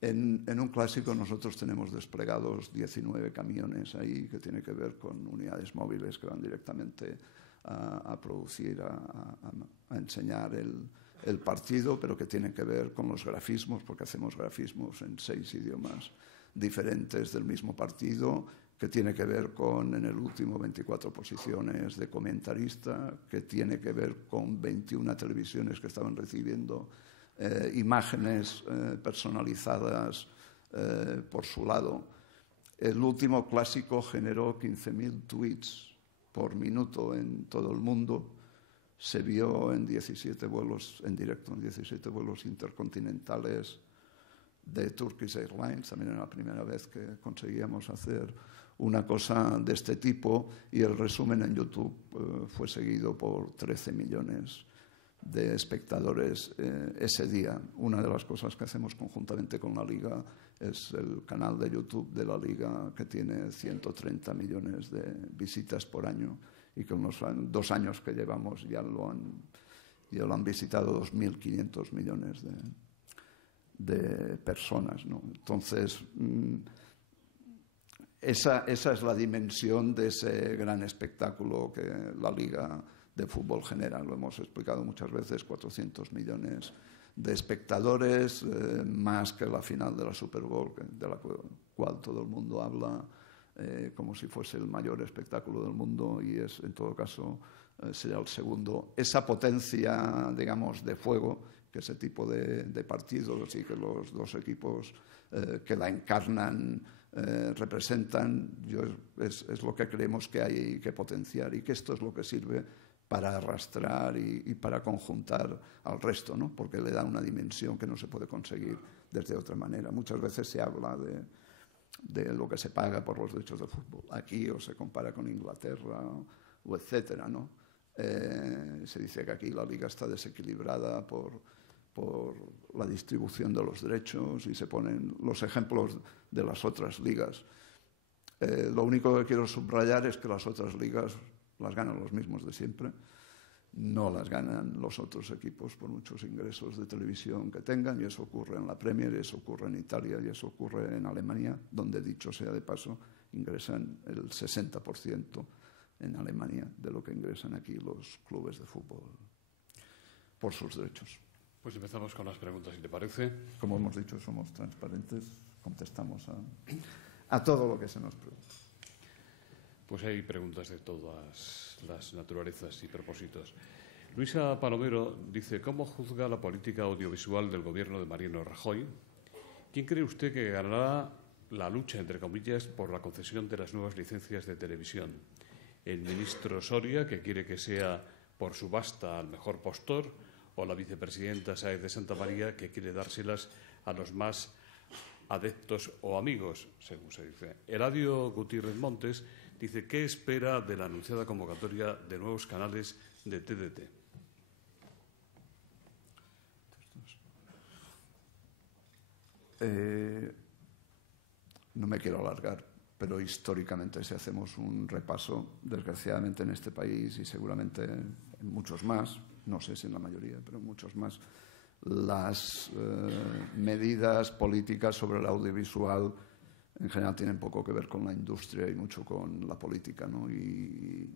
En un clásico nosotros tenemos desplegados 19 camiones ahí que tiene que ver con unidades móviles que van directamente a producir, a enseñar el partido, pero que tienen que ver con los grafismos, porque hacemos grafismos en 6 idiomas diferentes del mismo partido, que tiene que ver con, en el último, 24 posiciones de comentarista, que tiene que ver con 21 televisiones que estaban recibiendo imágenes personalizadas por su lado. El último clásico generó 15.000 tweets por minuto en todo el mundo. Se vio en 17 vuelos en directo, en 17 vuelos intercontinentales de Turkish Airlines. También era la primera vez que conseguíamos hacer una cosa de este tipo, y el resumen en YouTube fue seguido por 13 millones de espectadores ese día. Una de las cosas que hacemos conjuntamente con la Liga es el canal de YouTube de la Liga, que tiene 130 millones de visitas por año, y que unos 2 años que llevamos ya lo han visitado 2.500 millones de personas, ¿no? Entonces, esa es la dimensión de ese gran espectáculo que la Liga de fútbol genera. Lo hemos explicado muchas veces: 400 millones de espectadores, más que la final de la Super Bowl, de la cual todo el mundo habla como si fuese el mayor espectáculo del mundo, y es, en todo caso, será el segundo. Esa potencia, digamos, de fuego que ese tipo de partidos y que los dos equipos que la encarnan representan, es lo que creemos que hay que potenciar, y que esto es lo que sirve para arrastrar y para conjuntar al resto, ¿no? Porque le da una dimensión que no se puede conseguir desde otra manera. Muchas veces se habla de lo que se paga por los derechos de fútbol aquí, o se compara con Inglaterra o etcétera, ¿no? Se dice que aquí la Liga está desequilibrada por la distribución de los derechos, y se ponen los ejemplos de las otras ligas. Lo único que quiero subrayar es que las otras ligas las ganan los mismos de siempre. No las ganan los otros equipos por muchos ingresos de televisión que tengan, y eso ocurre en la Premier, y eso ocurre en Italia, y eso ocurre en Alemania, donde, dicho sea de paso, ingresan el 60% en Alemania de lo que ingresan aquí los clubes de fútbol por sus derechos. Pues empezamos con las preguntas, si te parece. Como hemos dicho, somos transparentes, contestamos a todo lo que se nos pregunta. Pues hay preguntas de todas las naturalezas y propósitos. Luisa Palomero dice: ¿cómo juzga la política audiovisual del gobierno de Mariano Rajoy? ¿Quién cree usted que ganará la lucha, entre comillas, por la concesión de las nuevas licencias de televisión? ¿El ministro Soria, que quiere que sea por subasta al mejor postor, o la vicepresidenta Sáez de Santamaría, que quiere dárselas a los más adeptos o amigos, según se dice? Eladio Gutiérrez Montes dice: ¿qué espera de la anunciada convocatoria de nuevos canales de TDT? No me quiero alargar, pero históricamente, si hacemos un repaso, desgraciadamente en este país, y seguramente en muchos más, no sé si en la mayoría, pero en muchos más, las medidas políticas sobre el audiovisual en general tienen poco que ver con la industria y mucho con la política, ¿no? Y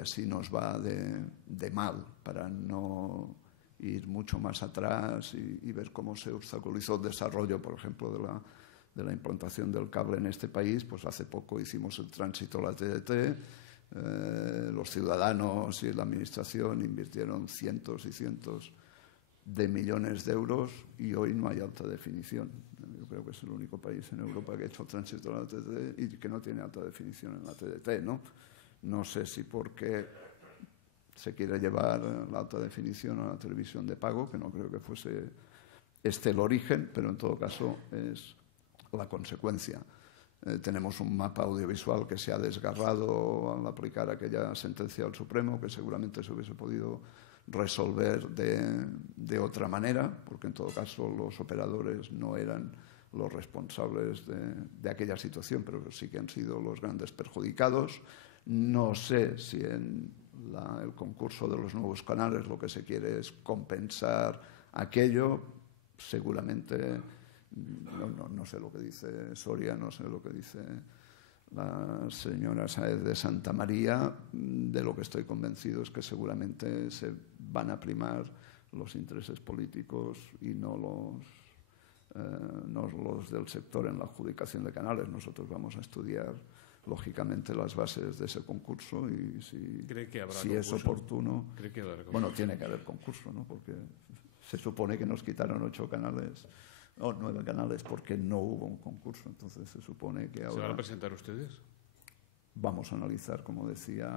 así nos va de mal, para no ir mucho más atrás y ver cómo se obstaculizó el desarrollo, por ejemplo, de la implantación del cable en este país, pues hace poco hicimos el tránsito a la TDT, los ciudadanos y la administración invirtieron cientos y cientos de millones de euros y hoy no hay alta definición. Yo creo que es el único país en Europa que ha hecho el tránsito a la TDT y que no tiene alta definición en la TDT, ¿no? No sé si porque se quiere llevar la alta definición a la televisión de pago, que no creo que fuese el origen, pero en todo caso es la consecuencia. Tenemos un mapa audiovisual que se ha desgarrado al aplicar aquella sentencia del Supremo, que seguramente se hubiese podido resolver de otra manera, porque en todo caso los operadores no eran los responsables de aquella situación, pero sí que han sido los grandes perjudicados. No sé si en el concurso de los nuevos canales lo que se quiere es compensar aquello. Seguramente, no sé lo que dice Soria, no sé lo que dice la señora Sáez de Santa María. De lo que estoy convencido es que seguramente se van a primar los intereses políticos y no los del sector en la adjudicación de canales. Nosotros vamos a estudiar lógicamente las bases de ese concurso y si es oportuno. ¿Cree que habrá concurso? Bueno, tiene que haber concurso, ¿no? Porque se supone que nos quitaron 8 canales o 9 canales porque no hubo un concurso. Entonces se supone que ahora... ¿Se van a presentar ustedes? Vamos a analizar, como decía,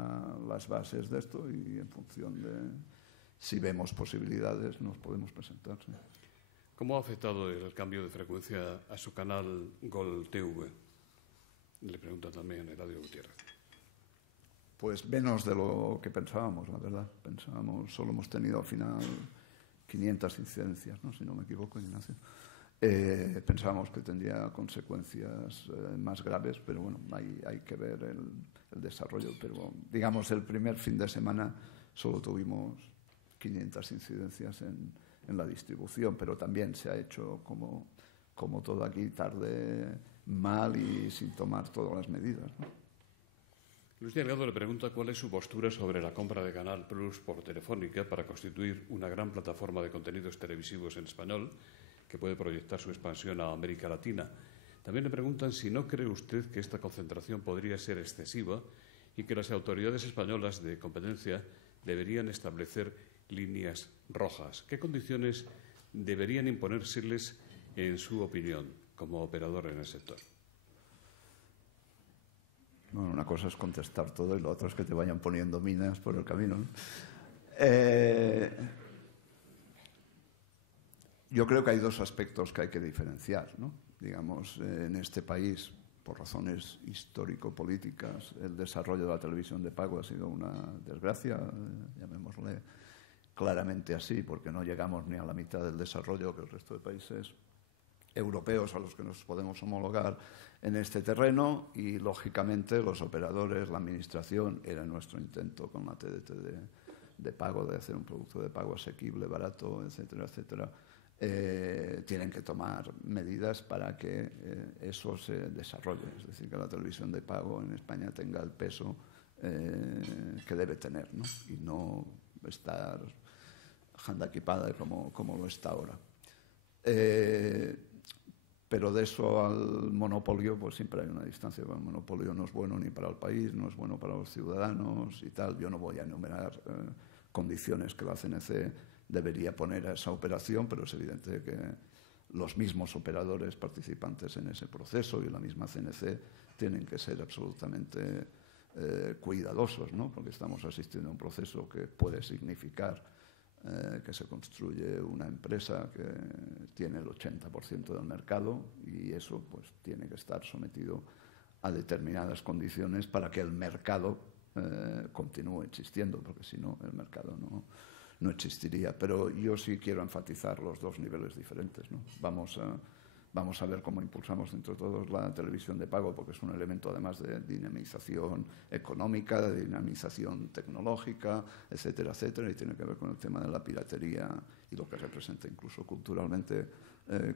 las bases de esto y en función de si vemos posibilidades nos podemos presentar. ¿Sí? ¿Cómo ha afectado el cambio de frecuencia a su canal Gol TV? Le pregunta también Eladio Gutiérrez. Pues menos de lo que pensábamos, la verdad. Solo hemos tenido al final 500 incidencias, ¿no? Si no me equivoco, Ignacio. Pensábamos que tendría consecuencias más graves, pero bueno, hay que ver el desarrollo. Pero digamos, el primer fin de semana solo tuvimos 500 incidencias en la distribución, pero también se ha hecho como todo aquí tarde, mal y sin tomar todas las medidas, ¿no? Luis Delgado le pregunta cuál es su postura sobre la compra de Canal Plus por Telefónica para constituir una gran plataforma de contenidos televisivos en español que puede proyectar su expansión a América Latina. También le preguntan si no cree usted que esta concentración podría ser excesiva y que las autoridades españolas de competencia deberían establecer líneas rojas. ¿Qué condiciones deberían imponérseles, en su opinión, como operador en el sector? Bueno, una cosa es contestar todo y lo otro es que te vayan poniendo minas por el camino, ¿no? Yo creo que hay dos aspectos que hay que diferenciar, ¿no? Digamos, en este país, por razones histórico-políticas, el desarrollo de la televisión de pago ha sido una desgracia, llamémosle claramente así, porque no llegamos ni a la mitad del desarrollo que el resto de países europeos a los que nos podemos homologar en este terreno y, lógicamente, los operadores, la administración, era nuestro intento con la TDT de pago, de hacer un producto de pago asequible, barato, etcétera, etcétera. Tienen que tomar medidas para que eso se desarrolle, es decir, que la televisión de pago en España tenga el peso que debe tener, ¿no? Y no estar handicapada como lo está ahora. Pero de eso al monopolio, pues siempre hay una distancia. El monopolio no es bueno ni para el país, no es bueno para los ciudadanos y tal. Yo no voy a enumerar condiciones que la CNC debería poner a esa operación, pero es evidente que los mismos operadores participantes en ese proceso y la misma CNC tienen que ser absolutamente cuidadosos, ¿no? Porque estamos asistiendo a un proceso que puede significar que se construye una empresa que tiene el 80% del mercado y eso pues tiene que estar sometido a determinadas condiciones para que el mercado continúe existiendo, porque si no el mercado no existiría. Pero yo sí quiero enfatizar los dos niveles diferentes, ¿no? Vamos a ver cómo impulsamos entre todos la televisión de pago, porque es un elemento además de dinamización económica, de dinamización tecnológica, etcétera, etcétera, y tiene que ver con el tema de la piratería y lo que representa incluso culturalmente,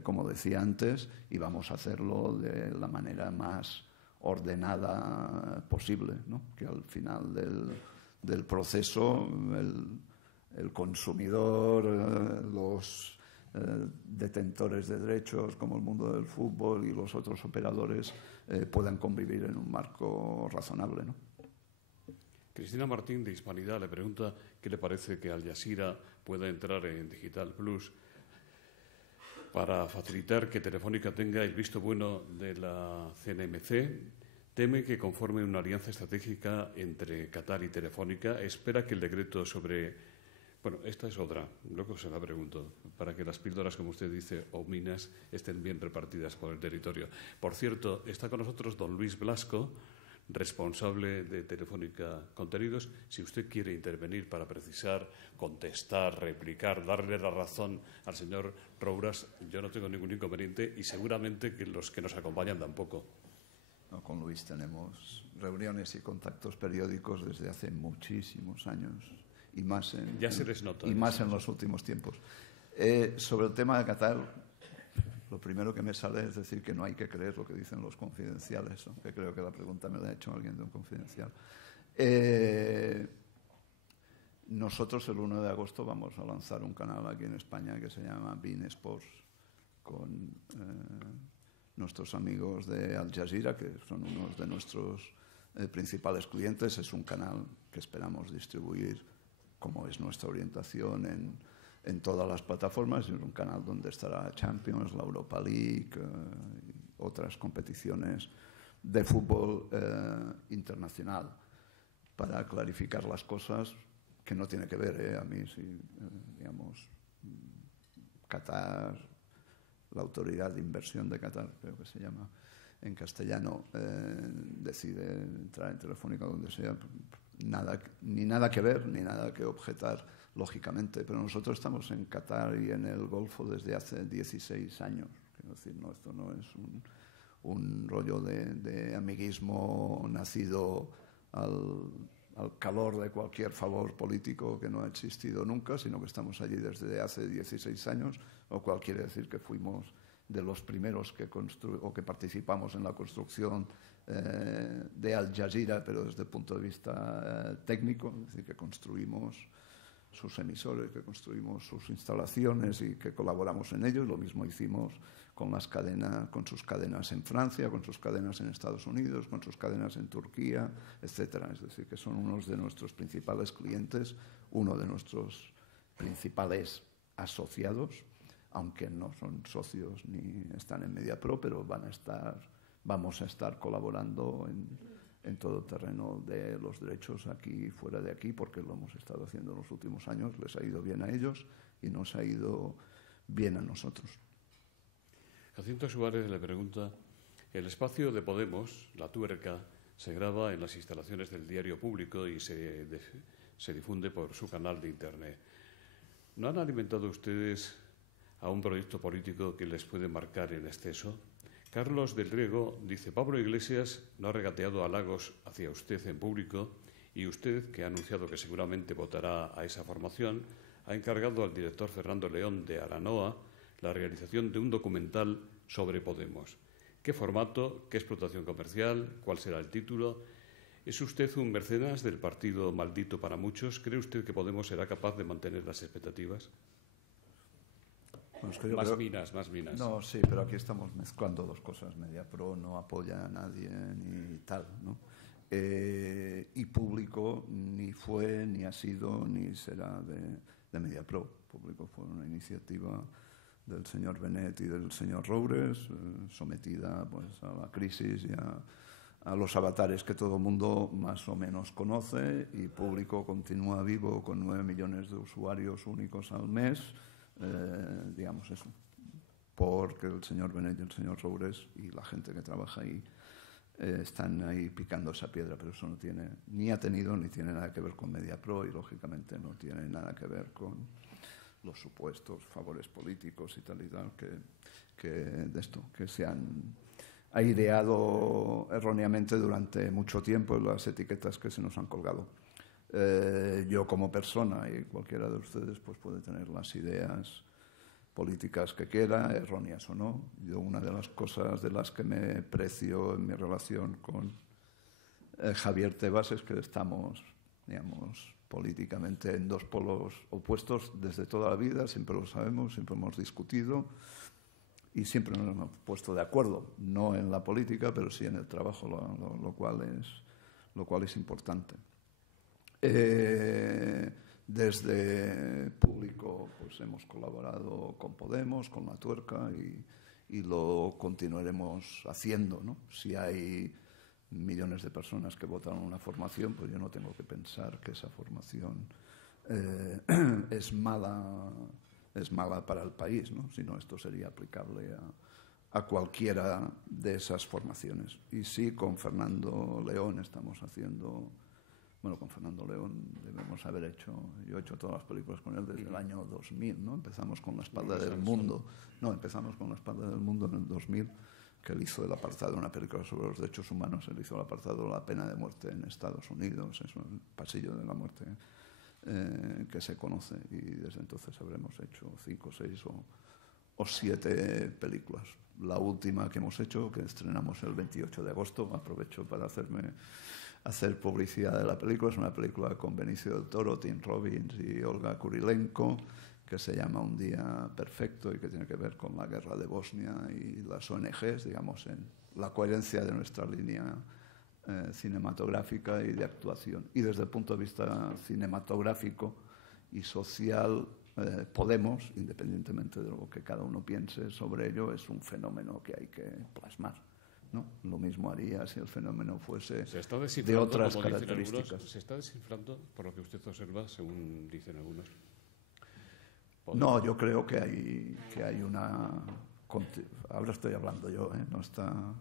como decía antes, y vamos a hacerlo de la manera más ordenada posible, ¿no? Que al final del proceso el consumidor, detentores de derechos como el mundo del fútbol y los otros operadores puedan convivir en un marco razonable, ¿no? Cristina Martín, de Hispanidad, le pregunta qué le parece que Al Jazeera pueda entrar en Digital Plus para facilitar que Telefónica tenga el visto bueno de la CNMC. Teme que conforme una alianza estratégica entre Qatar y Telefónica. Espera que el decreto sobre... Bueno, esta es otra, luego se la pregunto, para que las píldoras, como usted dice, o minas, estén bien repartidas por el territorio. Por cierto, está con nosotros don Luis Blasco, responsable de Telefónica Contenidos. Si usted quiere intervenir para precisar, contestar, replicar, darle la razón al señor Rouras, yo no tengo ningún inconveniente y seguramente que los que nos acompañan tampoco. No, con Luis tenemos reuniones y contactos periódicos desde hace muchísimos años y más en, ya se les nota, y más en los últimos tiempos. Sobre el tema de Qatar, lo primero que me sale es decir que no hay que creer lo que dicen los confidenciales, aunque creo que la pregunta me la ha hecho alguien de un confidencial. Nosotros el 1 de agosto vamos a lanzar un canal aquí en España que se llama beIN Sports con nuestros amigos de Al Jazeera, que son unos de nuestros principales clientes. Es un canal que esperamos distribuir, como es nuestra orientación, en todas las plataformas. Es un canal donde estará Champions, la Europa League y otras competiciones de fútbol internacional. Para clarificar las cosas, que no tiene que ver, a mí, si, digamos, Qatar, la Autoridad de Inversión de Qatar, creo que se llama en castellano, decide entrar en Telefónica donde sea, ni nada que ver, ni nada que objetar, lógicamente. Pero nosotros estamos en Qatar y en el Golfo desde hace 16 años. Quiero decir, no, esto no es un rollo de amiguismo nacido al calor de cualquier favor político que no ha existido nunca, sino que estamos allí desde hace 16 años, lo cual quiere decir que fuimos de los primeros que participamos en la construcción de Al Jazeera, pero desde el punto de vista técnico, es decir, que construimos sus emisores, que construimos sus instalaciones y que colaboramos en ellos. Lo mismo hicimos con sus cadenas en Francia, con sus cadenas en Estados Unidos, con sus cadenas en Turquía, etcétera. Es decir, que son unos de nuestros principales clientes, uno de nuestros principales asociados, aunque no son socios ni están en MediaPro, pero vamos a estar colaborando en todo terreno de los derechos aquí y fuera de aquí, porque lo hemos estado haciendo en los últimos años. Les ha ido bien a ellos y nos ha ido bien a nosotros. Jacinto Suárez le pregunta: el espacio de Podemos, La Tuerca, se graba en las instalaciones del Diario Público y se difunde por su canal de Internet. ¿No han alimentado ustedes a un proyecto político que les puede marcar en exceso? Carlos del Riego dice: Pablo Iglesias no ha regateado halagos hacia usted en público y usted, que ha anunciado que seguramente votará a esa formación, ha encargado al director Fernando León de Aranoa la realización de un documental sobre Podemos. ¿Qué formato? ¿Qué explotación comercial? ¿Cuál será el título? ¿Es usted un mecenas del partido maldito para muchos? ¿Cree usted que Podemos será capaz de mantener las expectativas? Bueno, más minas. No, sí, pero aquí estamos mezclando dos cosas. MediaPro no apoya a nadie ni tal, ¿no? Y Público ni fue, ni ha sido, ni será de MediaPro. Público fue una iniciativa del señor Benet y del señor Roures, sometida pues a la crisis y a los avatares que todo el mundo más o menos conoce, y Público continúa vivo con 9 millones de usuarios únicos al mes, digamos eso, porque el señor Benet y el señor Roures y la gente que trabaja ahí están ahí picando esa piedra, pero eso no tiene, ni ha tenido ni tiene nada que ver con MediaPro, y lógicamente no tiene nada que ver con los supuestos favores políticos y tal que de esto, que se han aireado erróneamente durante mucho tiempo en las etiquetas que se nos han colgado. Yo como persona, y cualquiera de ustedes pues puede tener las ideas políticas que quiera, erróneas o no. Yo, una de las cosas de las que me precio en mi relación con Javier Tebas es que estamos digamos, políticamente en dos polos opuestos desde toda la vida, siempre lo sabemos, siempre hemos discutido y siempre nos hemos puesto de acuerdo, no en la política, pero sí en el trabajo, lo cual es importante. Desde público pues hemos colaborado con Podemos, con La Tuerca y lo continuaremos haciendo, ¿no? Si hay millones de personas que votan una formación, pues yo no tengo que pensar que esa formación es mala para el país, ¿no? Sino esto sería aplicable a cualquiera de esas formaciones. Y sí, con Fernando León estamos haciendo... Bueno, con Fernando León debemos haber hecho... Yo he hecho todas las películas con él desde el año 2000, ¿no? Empezamos con La espalda del mundo. No, empezamos con La espalda del mundo en el 2000, que él hizo el apartado de una película sobre los derechos humanos. Él hizo el apartado de la pena de muerte en Estados Unidos, es el pasillo de la muerte que se conoce. Y desde entonces habremos hecho 5, 6 o 7 películas. La última que hemos hecho, que estrenamos el 28 de agosto, aprovecho para hacer publicidad de la película, es una película con Benicio del Toro, Tim Robbins y Olga Kurilenko, que se llama Un día perfecto y que tiene que ver con la guerra de Bosnia y las ONGs, digamos, en la coherencia de nuestra línea cinematográfica y de actuación. Y desde el punto de vista cinematográfico y social, Podemos, independientemente de lo que cada uno piense sobre ello, es un fenómeno que hay que plasmar, ¿no? Lo mismo haría si el fenómeno fuese de otras características. ¿Se está desinflando por lo que usted observa, según dicen algunos? No, yo creo que hay una... Ahora estoy hablando yo, no está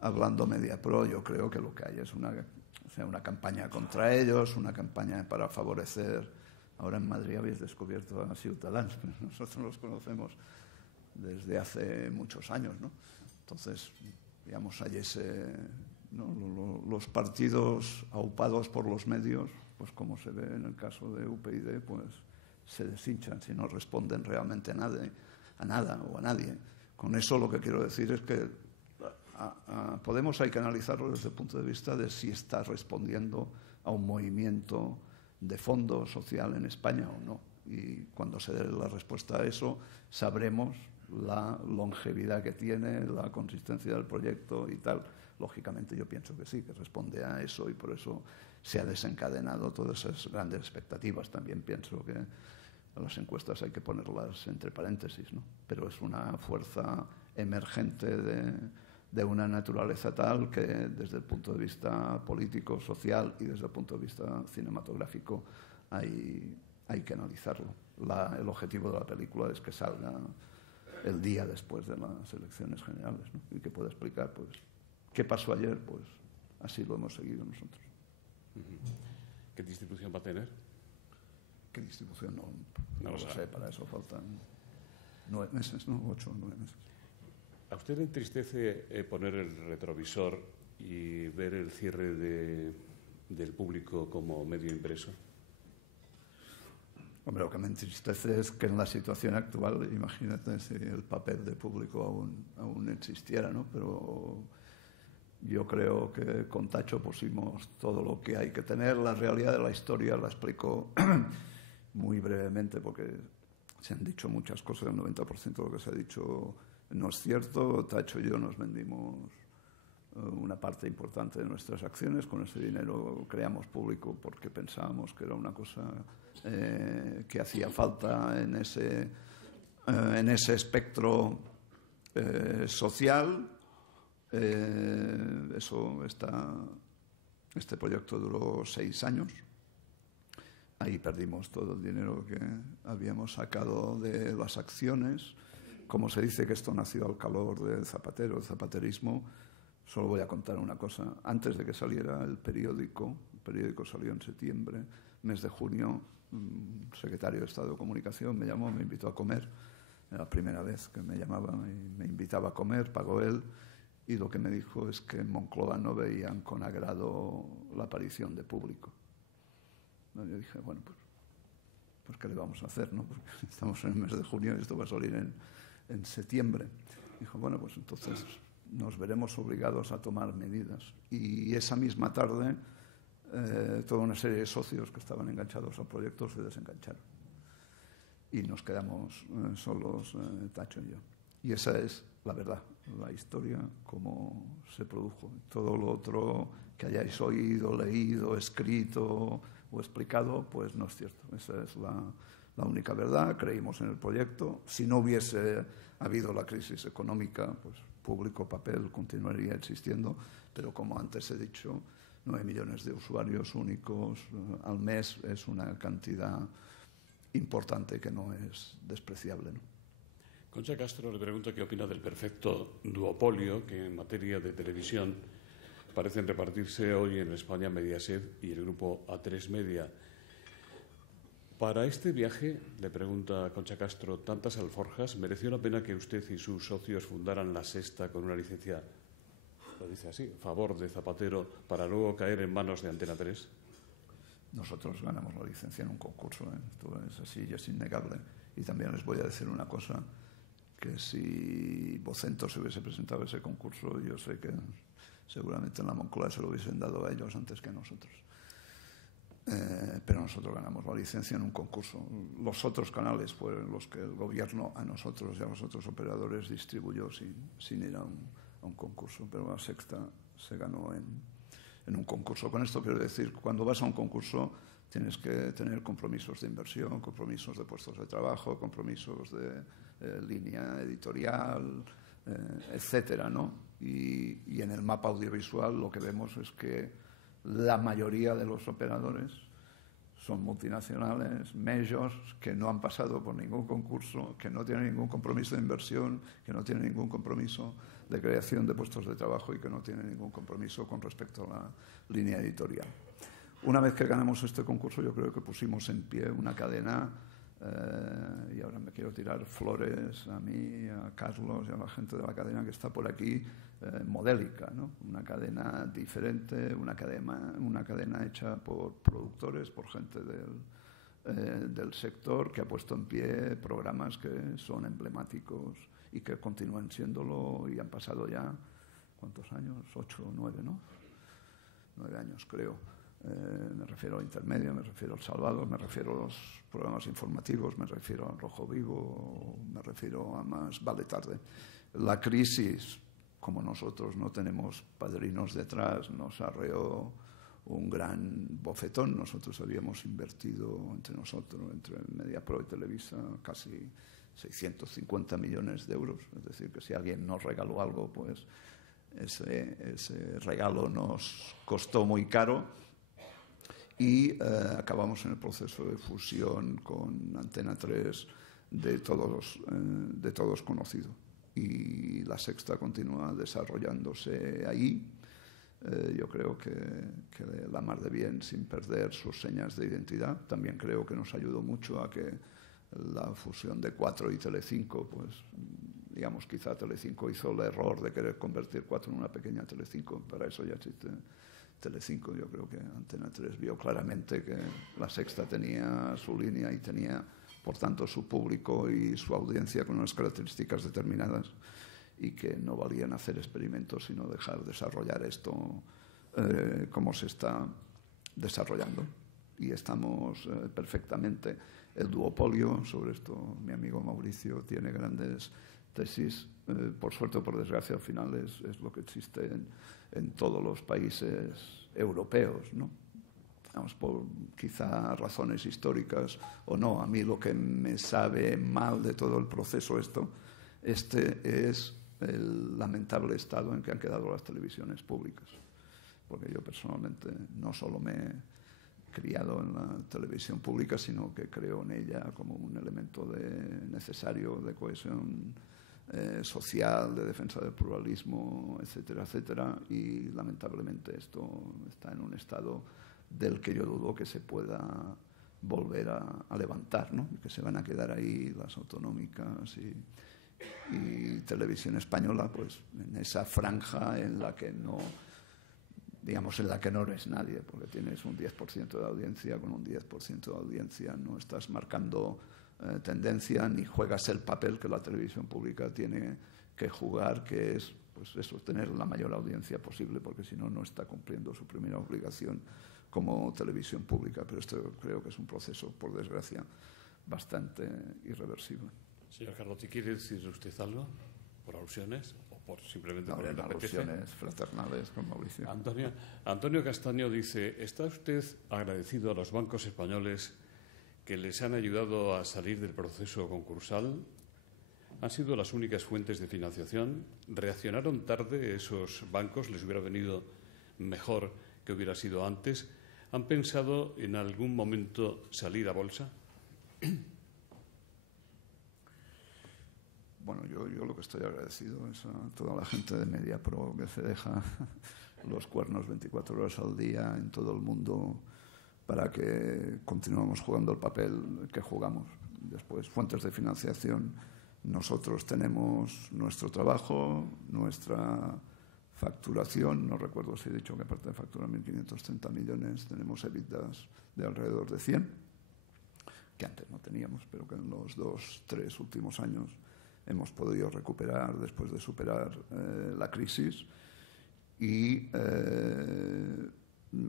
hablando Mediapro. Yo creo que lo que hay es una campaña contra ellos, una campaña para favorecer... Ahora en Madrid habéis descubierto a Ciutadans, pero nosotros los conocemos desde hace muchos años, ¿no? Entonces, digamos, hay los partidos aupados por los medios, pues como se ve en el caso de UPyD, pues se deshinchan si no responden realmente a nada o a nadie. Con eso lo que quiero decir es que a Podemos hay que analizarlo desde el punto de vista de si está respondiendo a un movimiento de fondo social en España o no. Y cuando se dé la respuesta a eso, sabremos la longevidad que tiene, la consistencia del proyecto y tal. Lógicamente yo pienso que sí, que responde a eso y por eso se ha desencadenado todas esas grandes expectativas. También pienso que las encuestas hay que ponerlas entre paréntesis, ¿no? Pero es una fuerza emergente de una naturaleza tal que desde el punto de vista político, social y desde el punto de vista cinematográfico hay que analizarlo. El objetivo de la película es que salga el día después de las elecciones generales, ¿no? Y que pueda explicar pues qué pasó ayer, pues así lo hemos seguido nosotros. ¿Qué distribución va a tener? ¿Qué distribución? No lo sé, para eso faltan 9 meses, ¿no? 8 o 9 meses. ¿A usted le entristece poner el retrovisor y ver el cierre del público como medio impreso? Hombre, lo que me entristece es que en la situación actual, imagínate si el papel de público aún existiera, ¿no? Pero yo creo que con Tacho pusimos todo lo que hay que tener. La realidad de la historia la explico muy brevemente porque se han dicho muchas cosas, el 90% de lo que se ha dicho no es cierto. Tacho y yo nos vendimos una parte importante de nuestras acciones. Con ese dinero creamos público porque pensábamos que era una cosa que hacía falta en ese espectro social. Este proyecto duró 6 años. Ahí perdimos todo el dinero que habíamos sacado de las acciones. Como se dice que esto nació al calor del Zapatero, el zapaterismo, solo voy a contar una cosa. Antes de que saliera el periódico salió en septiembre, mes de junio, un secretario de Estado de Comunicación me llamó, me invitó a comer. Era la primera vez que me llamaba y me invitaba a comer, pagó él. Y lo que me dijo es que en Moncloa no veían con agrado la aparición de público. Yo dije, bueno, pues ¿qué le vamos a hacer, no? Porque estamos en el mes de junio y esto va a salir en septiembre. Dijo, bueno, pues entonces nos veremos obligados a tomar medidas. Y esa misma tarde toda una serie de socios que estaban enganchados al proyecto se desengancharon. Y nos quedamos solos, Tacho y yo. Y esa es la verdad, la historia, cómo se produjo. Todo lo otro que hayáis oído, leído, escrito o explicado, pues no es cierto. Esa es la única verdad. Creímos en el proyecto. Si no hubiese habido la crisis económica, pues público, papel, continuaría existiendo. Pero como antes he dicho, 9 millones de usuarios únicos al mes es una cantidad importante que no es despreciable, ¿no? Concha Castro le pregunta qué opina del perfecto duopolio que en materia de televisión parecen repartirse hoy en España Mediaset y el grupo A3 Media. Para este viaje, le pregunta Concha Castro, tantas alforjas, ¿mereció la pena que usted y sus socios fundaran La Sexta con una licencia, lo dice así, a favor de Zapatero, para luego caer en manos de Antena 3? Nosotros ganamos la licencia en un concurso, ¿eh? Esto es así y es innegable. Y también les voy a decir una cosa, que si Vocento se hubiese presentado a ese concurso, yo sé que seguramente en la Moncloa se lo hubiesen dado a ellos antes que a nosotros. Pero nosotros ganamos la licencia en un concurso. Los otros canales fueron los que el gobierno a nosotros y a los otros operadores distribuyó sin ir a un concurso. Pero La Sexta se ganó en un concurso. Con esto quiero decir, cuando vas a un concurso tienes que tener compromisos de inversión, compromisos de puestos de trabajo, compromisos de línea editorial, etcétera, ¿no? Y en el mapa audiovisual lo que vemos es que la mayoría de los operadores son multinacionales, majors, que no han pasado por ningún concurso, que no tienen ningún compromiso de inversión, que no tienen ningún compromiso de creación de puestos de trabajo y que no tienen ningún compromiso con respecto a la línea editorial. Una vez que ganamos este concurso, yo creo que pusimos en pie una cadena, y ahora me quiero tirar flores a mí, a Carlos y a la gente de la cadena que está por aquí, modélica, ¿no? Una cadena diferente, una cadena hecha por productores, por gente del sector, que ha puesto en pie programas que son emblemáticos y que continúan siéndolo, y han pasado ya, ¿cuántos años? 8 o 9, ¿no? 9 años, creo. Me refiero a Intermedio, me refiero al Salvador, me refiero a los programas informativos, me refiero al Rojo Vivo, me refiero a Más Vale Tarde. La crisis, como nosotros no tenemos padrinos detrás, nos arreó un gran bofetón. Nosotros habíamos invertido entre nosotros, entre Mediapro y Televisa, casi 650 millones de euros. Es decir, que si alguien nos regaló algo, pues ese regalo nos costó muy caro. Y acabamos en el proceso de fusión con Antena 3 de todos conocido. Y La Sexta continúa desarrollándose ahí. Yo creo que la mar de bien, sin perder sus señas de identidad. También creo que nos ayudó mucho a que la fusión de 4 y Telecinco, pues digamos, quizá Telecinco hizo el error de querer convertir 4 en una pequeña Telecinco. Para eso ya existe Telecinco. Yo creo que Antena 3 vio claramente que La Sexta tenía su línea y tenía, por tanto, su público y su audiencia con unas características determinadas, y que no valían hacer experimentos, sino dejar desarrollar esto como se está desarrollando. Y estamos perfectamente. El duopolio, sobre esto mi amigo Mauricio tiene grandes tesis. Por suerte o por desgracia, al final es lo que existe en todos los países europeos, ¿no? Vamos, por quizá razones históricas o no. A mí lo que me sabe mal de todo el proceso es el lamentable estado en que han quedado las televisiones públicas. Porque yo personalmente no solo me he criado en la televisión pública, sino que creo en ella como un elemento necesario de cohesión social, de defensa del pluralismo, etcétera, etcétera. Y lamentablemente esto está en un estado del que yo dudo que se pueda volver a levantar, ¿no? Que se van a quedar ahí las autonómicas y Televisión Española, pues en esa franja en la que no, digamos, en la que no eres nadie, porque tienes un 10% de audiencia. Con un 10% de audiencia no estás marcando tendencia, ni juegas el papel que la televisión pública tiene que jugar, que es, pues eso, tener la mayor audiencia posible, porque si no, no está cumpliendo su primera obligación como televisión pública. Pero esto creo que es un proceso, por desgracia, bastante irreversible. Señor Carlotti, ¿quiere decir usted algo por alusiones o por simplemente por el apetece? Alusiones fraternales con Mauricio. Antonio Castaño dice: ¿está usted agradecido a los bancos españoles que les han ayudado a salir del proceso concursal? ¿Han sido las únicas fuentes de financiación? ¿Reaccionaron tarde esos bancos? ¿Les hubiera venido mejor que hubiera sido antes? ¿Han pensado en algún momento salir a bolsa? Bueno, yo lo que estoy agradecido es a toda la gente de Mediapro que se deja los cuernos 24 horas al día en todo el mundo para que continuemos jugando el papel que jugamos. Después, fuentes de financiación. Nosotros tenemos nuestro trabajo, nuestra facturación. No recuerdo si he dicho que aparte de facturar 1.530 millones, tenemos EBITDAs de alrededor de 100, que antes no teníamos, pero que en los 2-3 últimos años hemos podido recuperar después de superar la crisis. Y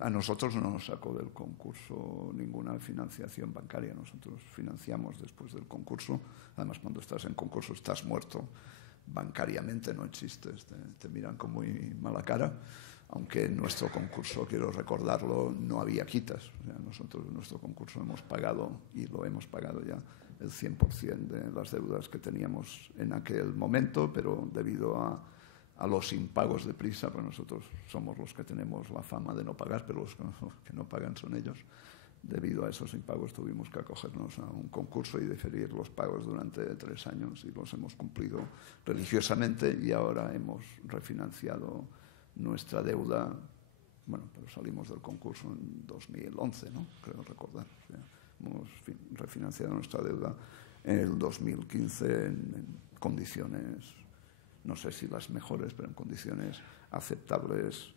a nosotros no nos sacó del concurso ninguna financiación bancaria. Nosotros financiamos después del concurso. Además, cuando estás en concurso estás muerto. Bancariamente no existes. Te miran con muy mala cara. Aunque en nuestro concurso, quiero recordarlo, no había quitas. O sea, nosotros en nuestro concurso hemos pagado, y lo hemos pagado ya, el 100% de las deudas que teníamos en aquel momento, pero debido a los impagos de Prisa, pues nosotros somos los que tenemos la fama de no pagar, pero los que no pagan son ellos. Debido a esos impagos tuvimos que acogernos a un concurso y diferir los pagos durante 3 años, y los hemos cumplido religiosamente, y ahora hemos refinanciado nuestra deuda. Bueno, pero salimos del concurso en 2011, ¿no? Creo recordar. O sea, hemos refinanciado nuestra deuda en el 2015 en condiciones, no sé si las mejores, pero en condiciones aceptables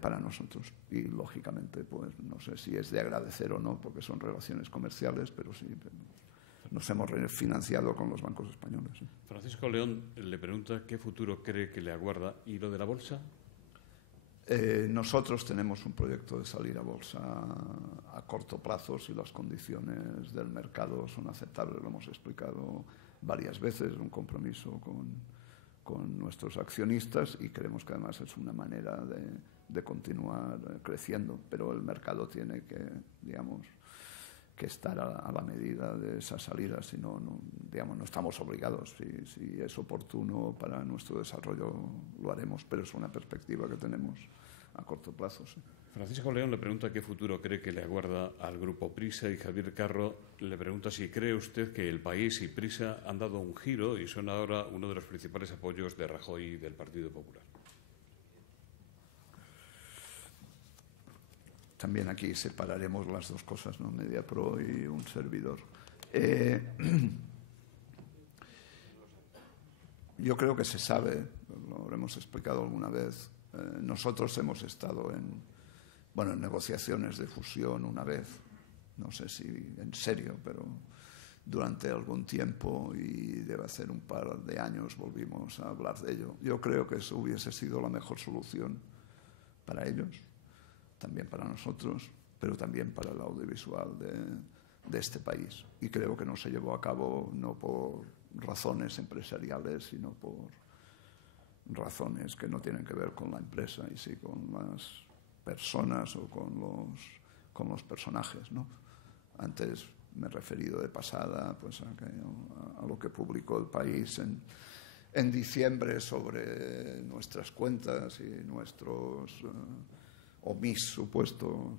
para nosotros. Y, lógicamente, pues no sé si es de agradecer o no, porque son relaciones comerciales, pero sí, nos hemos refinanciado con los bancos españoles. ¿Sí? Francisco León le pregunta qué futuro cree que le aguarda. ¿Y lo de la bolsa? Nosotros tenemos un proyecto de salir a bolsa a corto plazo si las condiciones del mercado son aceptables. Lo hemos explicado varias veces, un compromiso con nuestros accionistas, y creemos que además es una manera de continuar creciendo. Pero el mercado tiene que, digamos, que estar a la medida de esa salida. Si no, digamos, no estamos obligados. Si es oportuno para nuestro desarrollo, lo haremos, pero es una perspectiva que tenemos a corto plazo. Sí. Francisco León le pregunta qué futuro cree que le aguarda al Grupo Prisa, y Javier Carro le pregunta si cree usted que El País y Prisa han dado un giro y son ahora uno de los principales apoyos de Rajoy y del Partido Popular. También aquí separaremos las dos cosas, ¿no? Mediapro y un servidor. Yo creo que se sabe, lo habremos explicado alguna vez. Nosotros hemos estado en negociaciones de fusión una vez, no sé si en serio, pero durante algún tiempo, y debe ser un par de años, volvimos a hablar de ello. Yo creo que eso hubiese sido la mejor solución para ellos, también para nosotros, pero también para el audiovisual de este país. Y creo que no se llevó a cabo no por razones empresariales, sino por razones que no tienen que ver con la empresa, y sí con las personas o con los personajes, ¿no? Antes me he referido de pasada pues a lo que publicó El País en diciembre sobre nuestras cuentas y nuestros o mis supuestas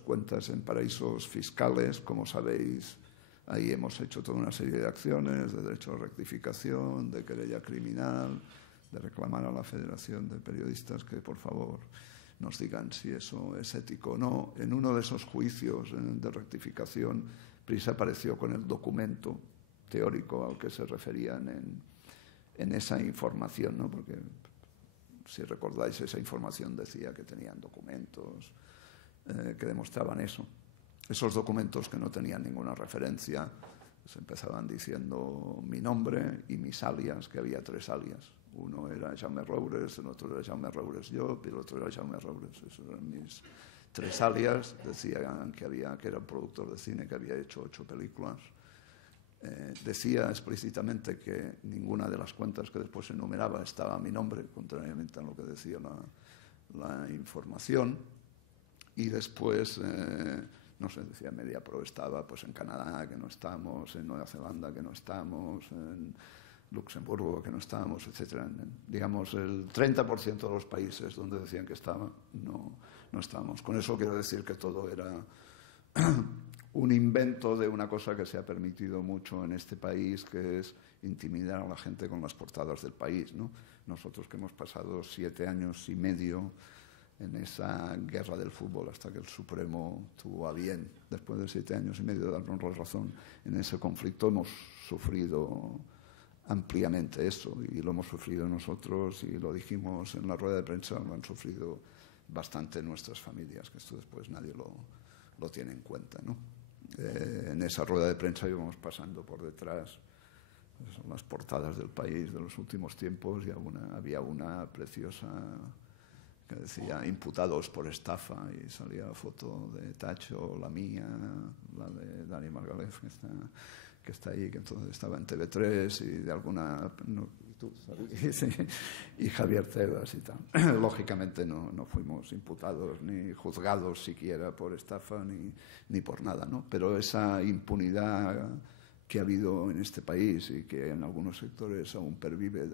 cuentas en paraísos fiscales. Como sabéis, ahí hemos hecho toda una serie de acciones de derecho a rectificación, de querella criminal, de reclamar a la Federación de Periodistas que, por favor, nos digan si eso es ético o no. En uno de esos juicios de rectificación, Prisa apareció con el documento teórico al que se referían en esa información, ¿no? Porque, si recordáis, esa información decía que tenían documentos que demostraban eso. Esos documentos, que no tenían ninguna referencia, se empezaban diciendo mi nombre y mis alias, que había 3 alias. Uno era Jaume Roures, el otro era Jaume Roures Llop y el otro era Jaume Roures. Esos eran mis 3 alias. Decían que era un productor de cine que había hecho 8 películas. Decía explícitamente que ninguna de las cuentas que después enumeraba estaba a mi nombre, contrariamente a lo que decía la información. Y después, no sé, decía MediaPro estaba pues en Canadá, que no estamos, en Nueva Zelanda, que no estamos, en Luxemburgo, que no estamos, etc. Digamos, el 30% de los países donde decían que estaba, no estábamos. Con eso quiero decir que todo era un invento de una cosa que se ha permitido mucho en este país, que es intimidar a la gente con las portadas del país, ¿no? Nosotros que hemos pasado 7 años y medio en esa guerra del fútbol hasta que el Supremo tuvo a bien, después de 7 años y medio, de darnos la razón en ese conflicto, hemos sufrido ampliamente eso, y lo hemos sufrido nosotros, y lo dijimos en la rueda de prensa, lo han sufrido bastante nuestras familias, que esto después nadie lo tiene en cuenta, ¿no? En esa rueda de prensa íbamos pasando por detrás las portadas del país de los últimos tiempos, y había una preciosa que decía imputados por estafa, y salía la foto de Tacho, la mía, la de Dani Margalef, que está ahí, que entonces estaba en TV3, y de alguna... y Javier Tebas y tal. Lógicamente no fuimos imputados ni juzgados siquiera por estafa ni por nada, ¿no? Pero esa impunidad que ha habido en este país, y que en algunos sectores aún pervive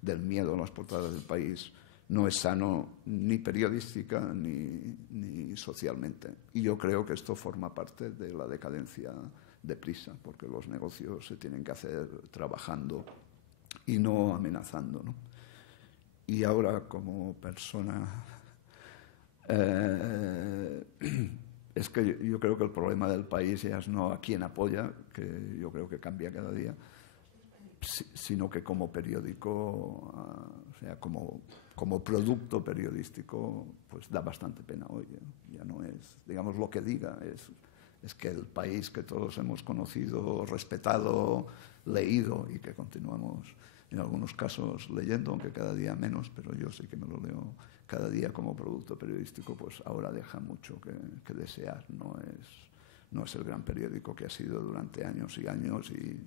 del miedo a las portadas del país, no es sano ni periodística ni socialmente. Y yo creo que esto forma parte de la decadencia de Prisa, porque los negocios se tienen que hacer trabajando y no amenazando, ¿no? Y ahora, como persona, es que yo creo que el problema del país ya es no a quién apoya, que yo creo que cambia cada día, sino que como periódico, o sea, como producto periodístico, pues da bastante pena hoy, ¿eh? Ya no es, digamos, lo que diga, es que el país que todos hemos conocido, respetado, leído, y que continuamos en algunos casos leyendo, aunque cada día menos, pero yo sí que me lo leo cada día como producto periodístico, pues ahora deja mucho que desear. No es el gran periódico que ha sido durante años y años, y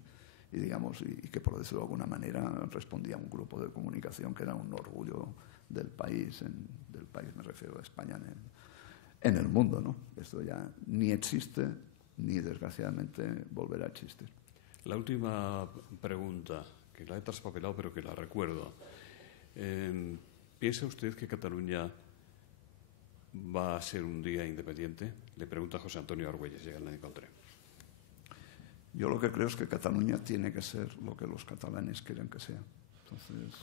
digamos, y que, por decirlo de alguna manera, respondía a un grupo de comunicación que era un orgullo del país, me refiero a España, en el mundo, ¿no? Esto ya ni existe, ni desgraciadamente volverá a existir. La última pregunta, que la he traspapelado pero que la recuerdo. ¿Piensa usted que Cataluña va a ser un día independiente? Le pregunta José Antonio Argüelles, llega en la encontré. Yo lo que creo es que Cataluña tiene que ser lo que los catalanes quieren que sea. Entonces,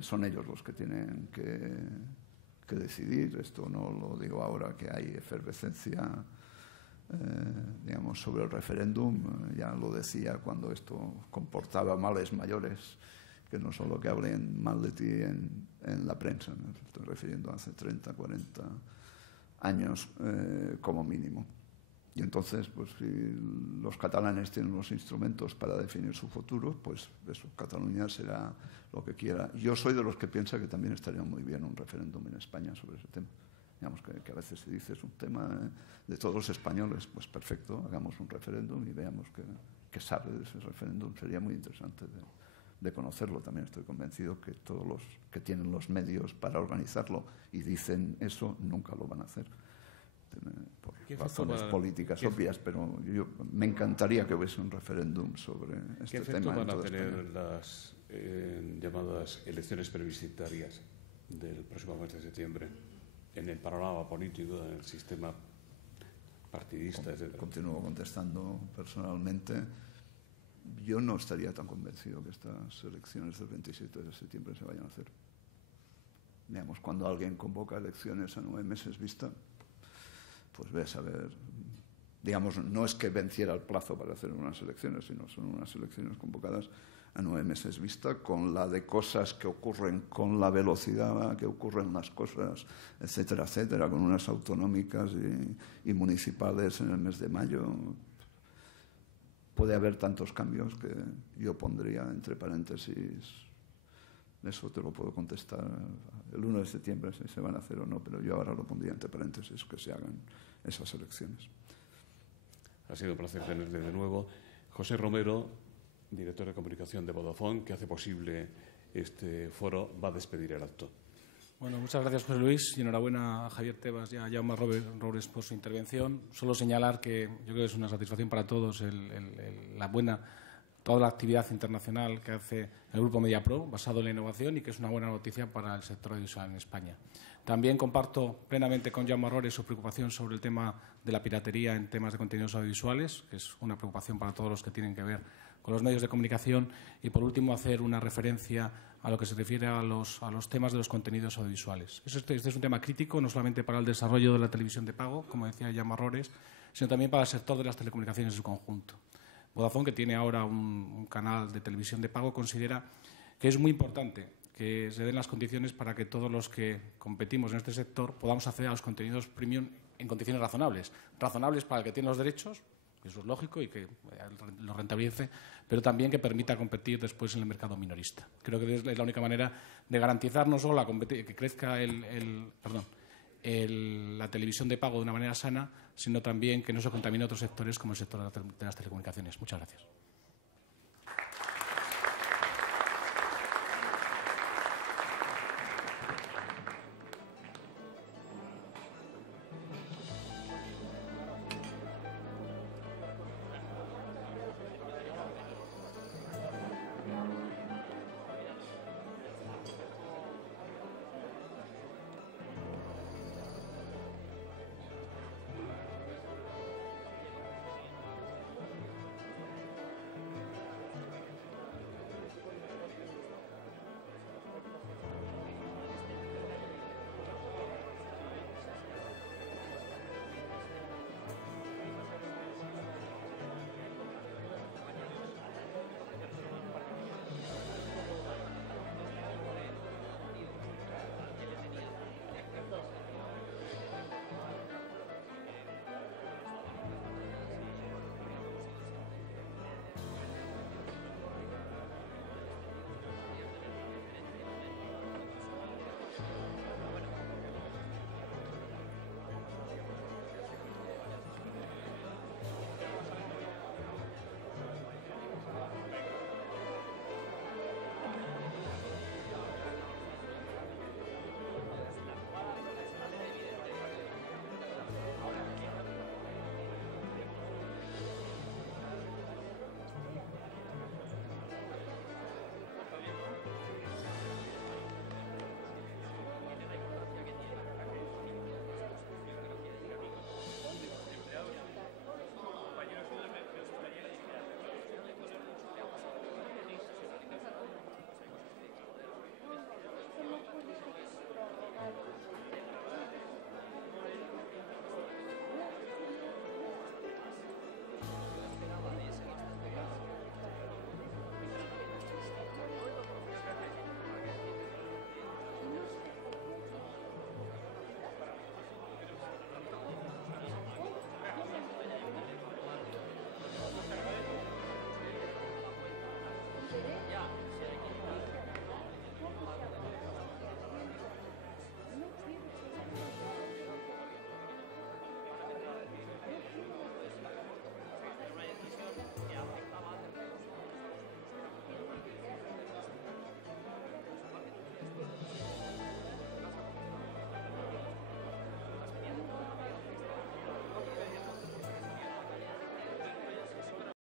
son ellos los que tienen que decidir. Esto no lo digo ahora que hay efervescencia, digamos, sobre el referéndum. Ya lo decía cuando esto comportaba males mayores, que no solo que hablen mal de ti en la prensa. Me estoy refiriendo a hace 30, 40 años como mínimo. Y entonces, pues si los catalanes tienen los instrumentos para definir su futuro, pues eso, Cataluña será lo que quiera. Yo soy de los que piensa que también estaría muy bien un referéndum en España sobre ese tema. Digamos que a veces se dice es un tema de todos los españoles, pues perfecto, hagamos un referéndum y veamos qué sabe de ese referéndum. Sería muy interesante de conocerlo. También estoy convencido que todos los que tienen los medios para organizarlo y dicen eso nunca lo van a hacer. Por razones políticas obvias, pero me encantaría que hubiese un referéndum sobre este tema. ¿Qué efecto van a tener las llamadas elecciones plebiscitarias del próximo mes de septiembre en el panorama político, en el sistema partidista, etc.? Continúo contestando personalmente. Yo no estaría tan convencido que estas elecciones del 27 de septiembre se vayan a hacer. Digamos, cuando alguien convoca elecciones a 9 meses vista, pues ves a ver, digamos, no es que venciera el plazo para hacer unas elecciones, sino son unas elecciones convocadas a 9 meses vista, con la de cosas que ocurren, con la velocidad que ocurren las cosas, etcétera, etcétera, con unas autonómicas y municipales en el mes de mayo. Puede haber tantos cambios que yo pondría entre paréntesis Eso te lo puedo contestar el 1 de septiembre, si se van a hacer o no, pero yo ahora lo pondría entre paréntesis, que se hagan esas elecciones. Ha sido un placer tenerle de nuevo. José Romero, director de comunicación de Vodafone, que hace posible este foro, va a despedir el acto. Bueno, muchas gracias, José Luis, y enhorabuena a Javier Tebas y a Jaume Roures por su intervención. Solo señalar que yo creo que es una satisfacción para todos toda la actividad internacional que hace el Grupo Mediapro, basado en la innovación, y que es una buena noticia para el sector audiovisual en España. También comparto plenamente con Jaume Roures su preocupación sobre el tema de la piratería en temas de contenidos audiovisuales, que es una preocupación para todos los que tienen que ver con los medios de comunicación. Y, por último, hacer una referencia a lo que se refiere a los temas de los contenidos audiovisuales. Este es un tema crítico, no solamente para el desarrollo de la televisión de pago, como decía Jaume Roures, sino también para el sector de las telecomunicaciones en su conjunto. Vodafone, que tiene ahora un canal de televisión de pago, considera que es muy importante que se den las condiciones para que todos los que competimos en este sector podamos acceder a los contenidos premium en condiciones razonables. Razonables para el que tiene los derechos, eso es lógico, y que lo rentabilice, pero también que permita competir después en el mercado minorista. Creo que es la única manera de garantizar no solo que crezca la televisión de pago de una manera sana, sino también que no se contamine otros sectores como el sector de las telecomunicaciones. Muchas gracias.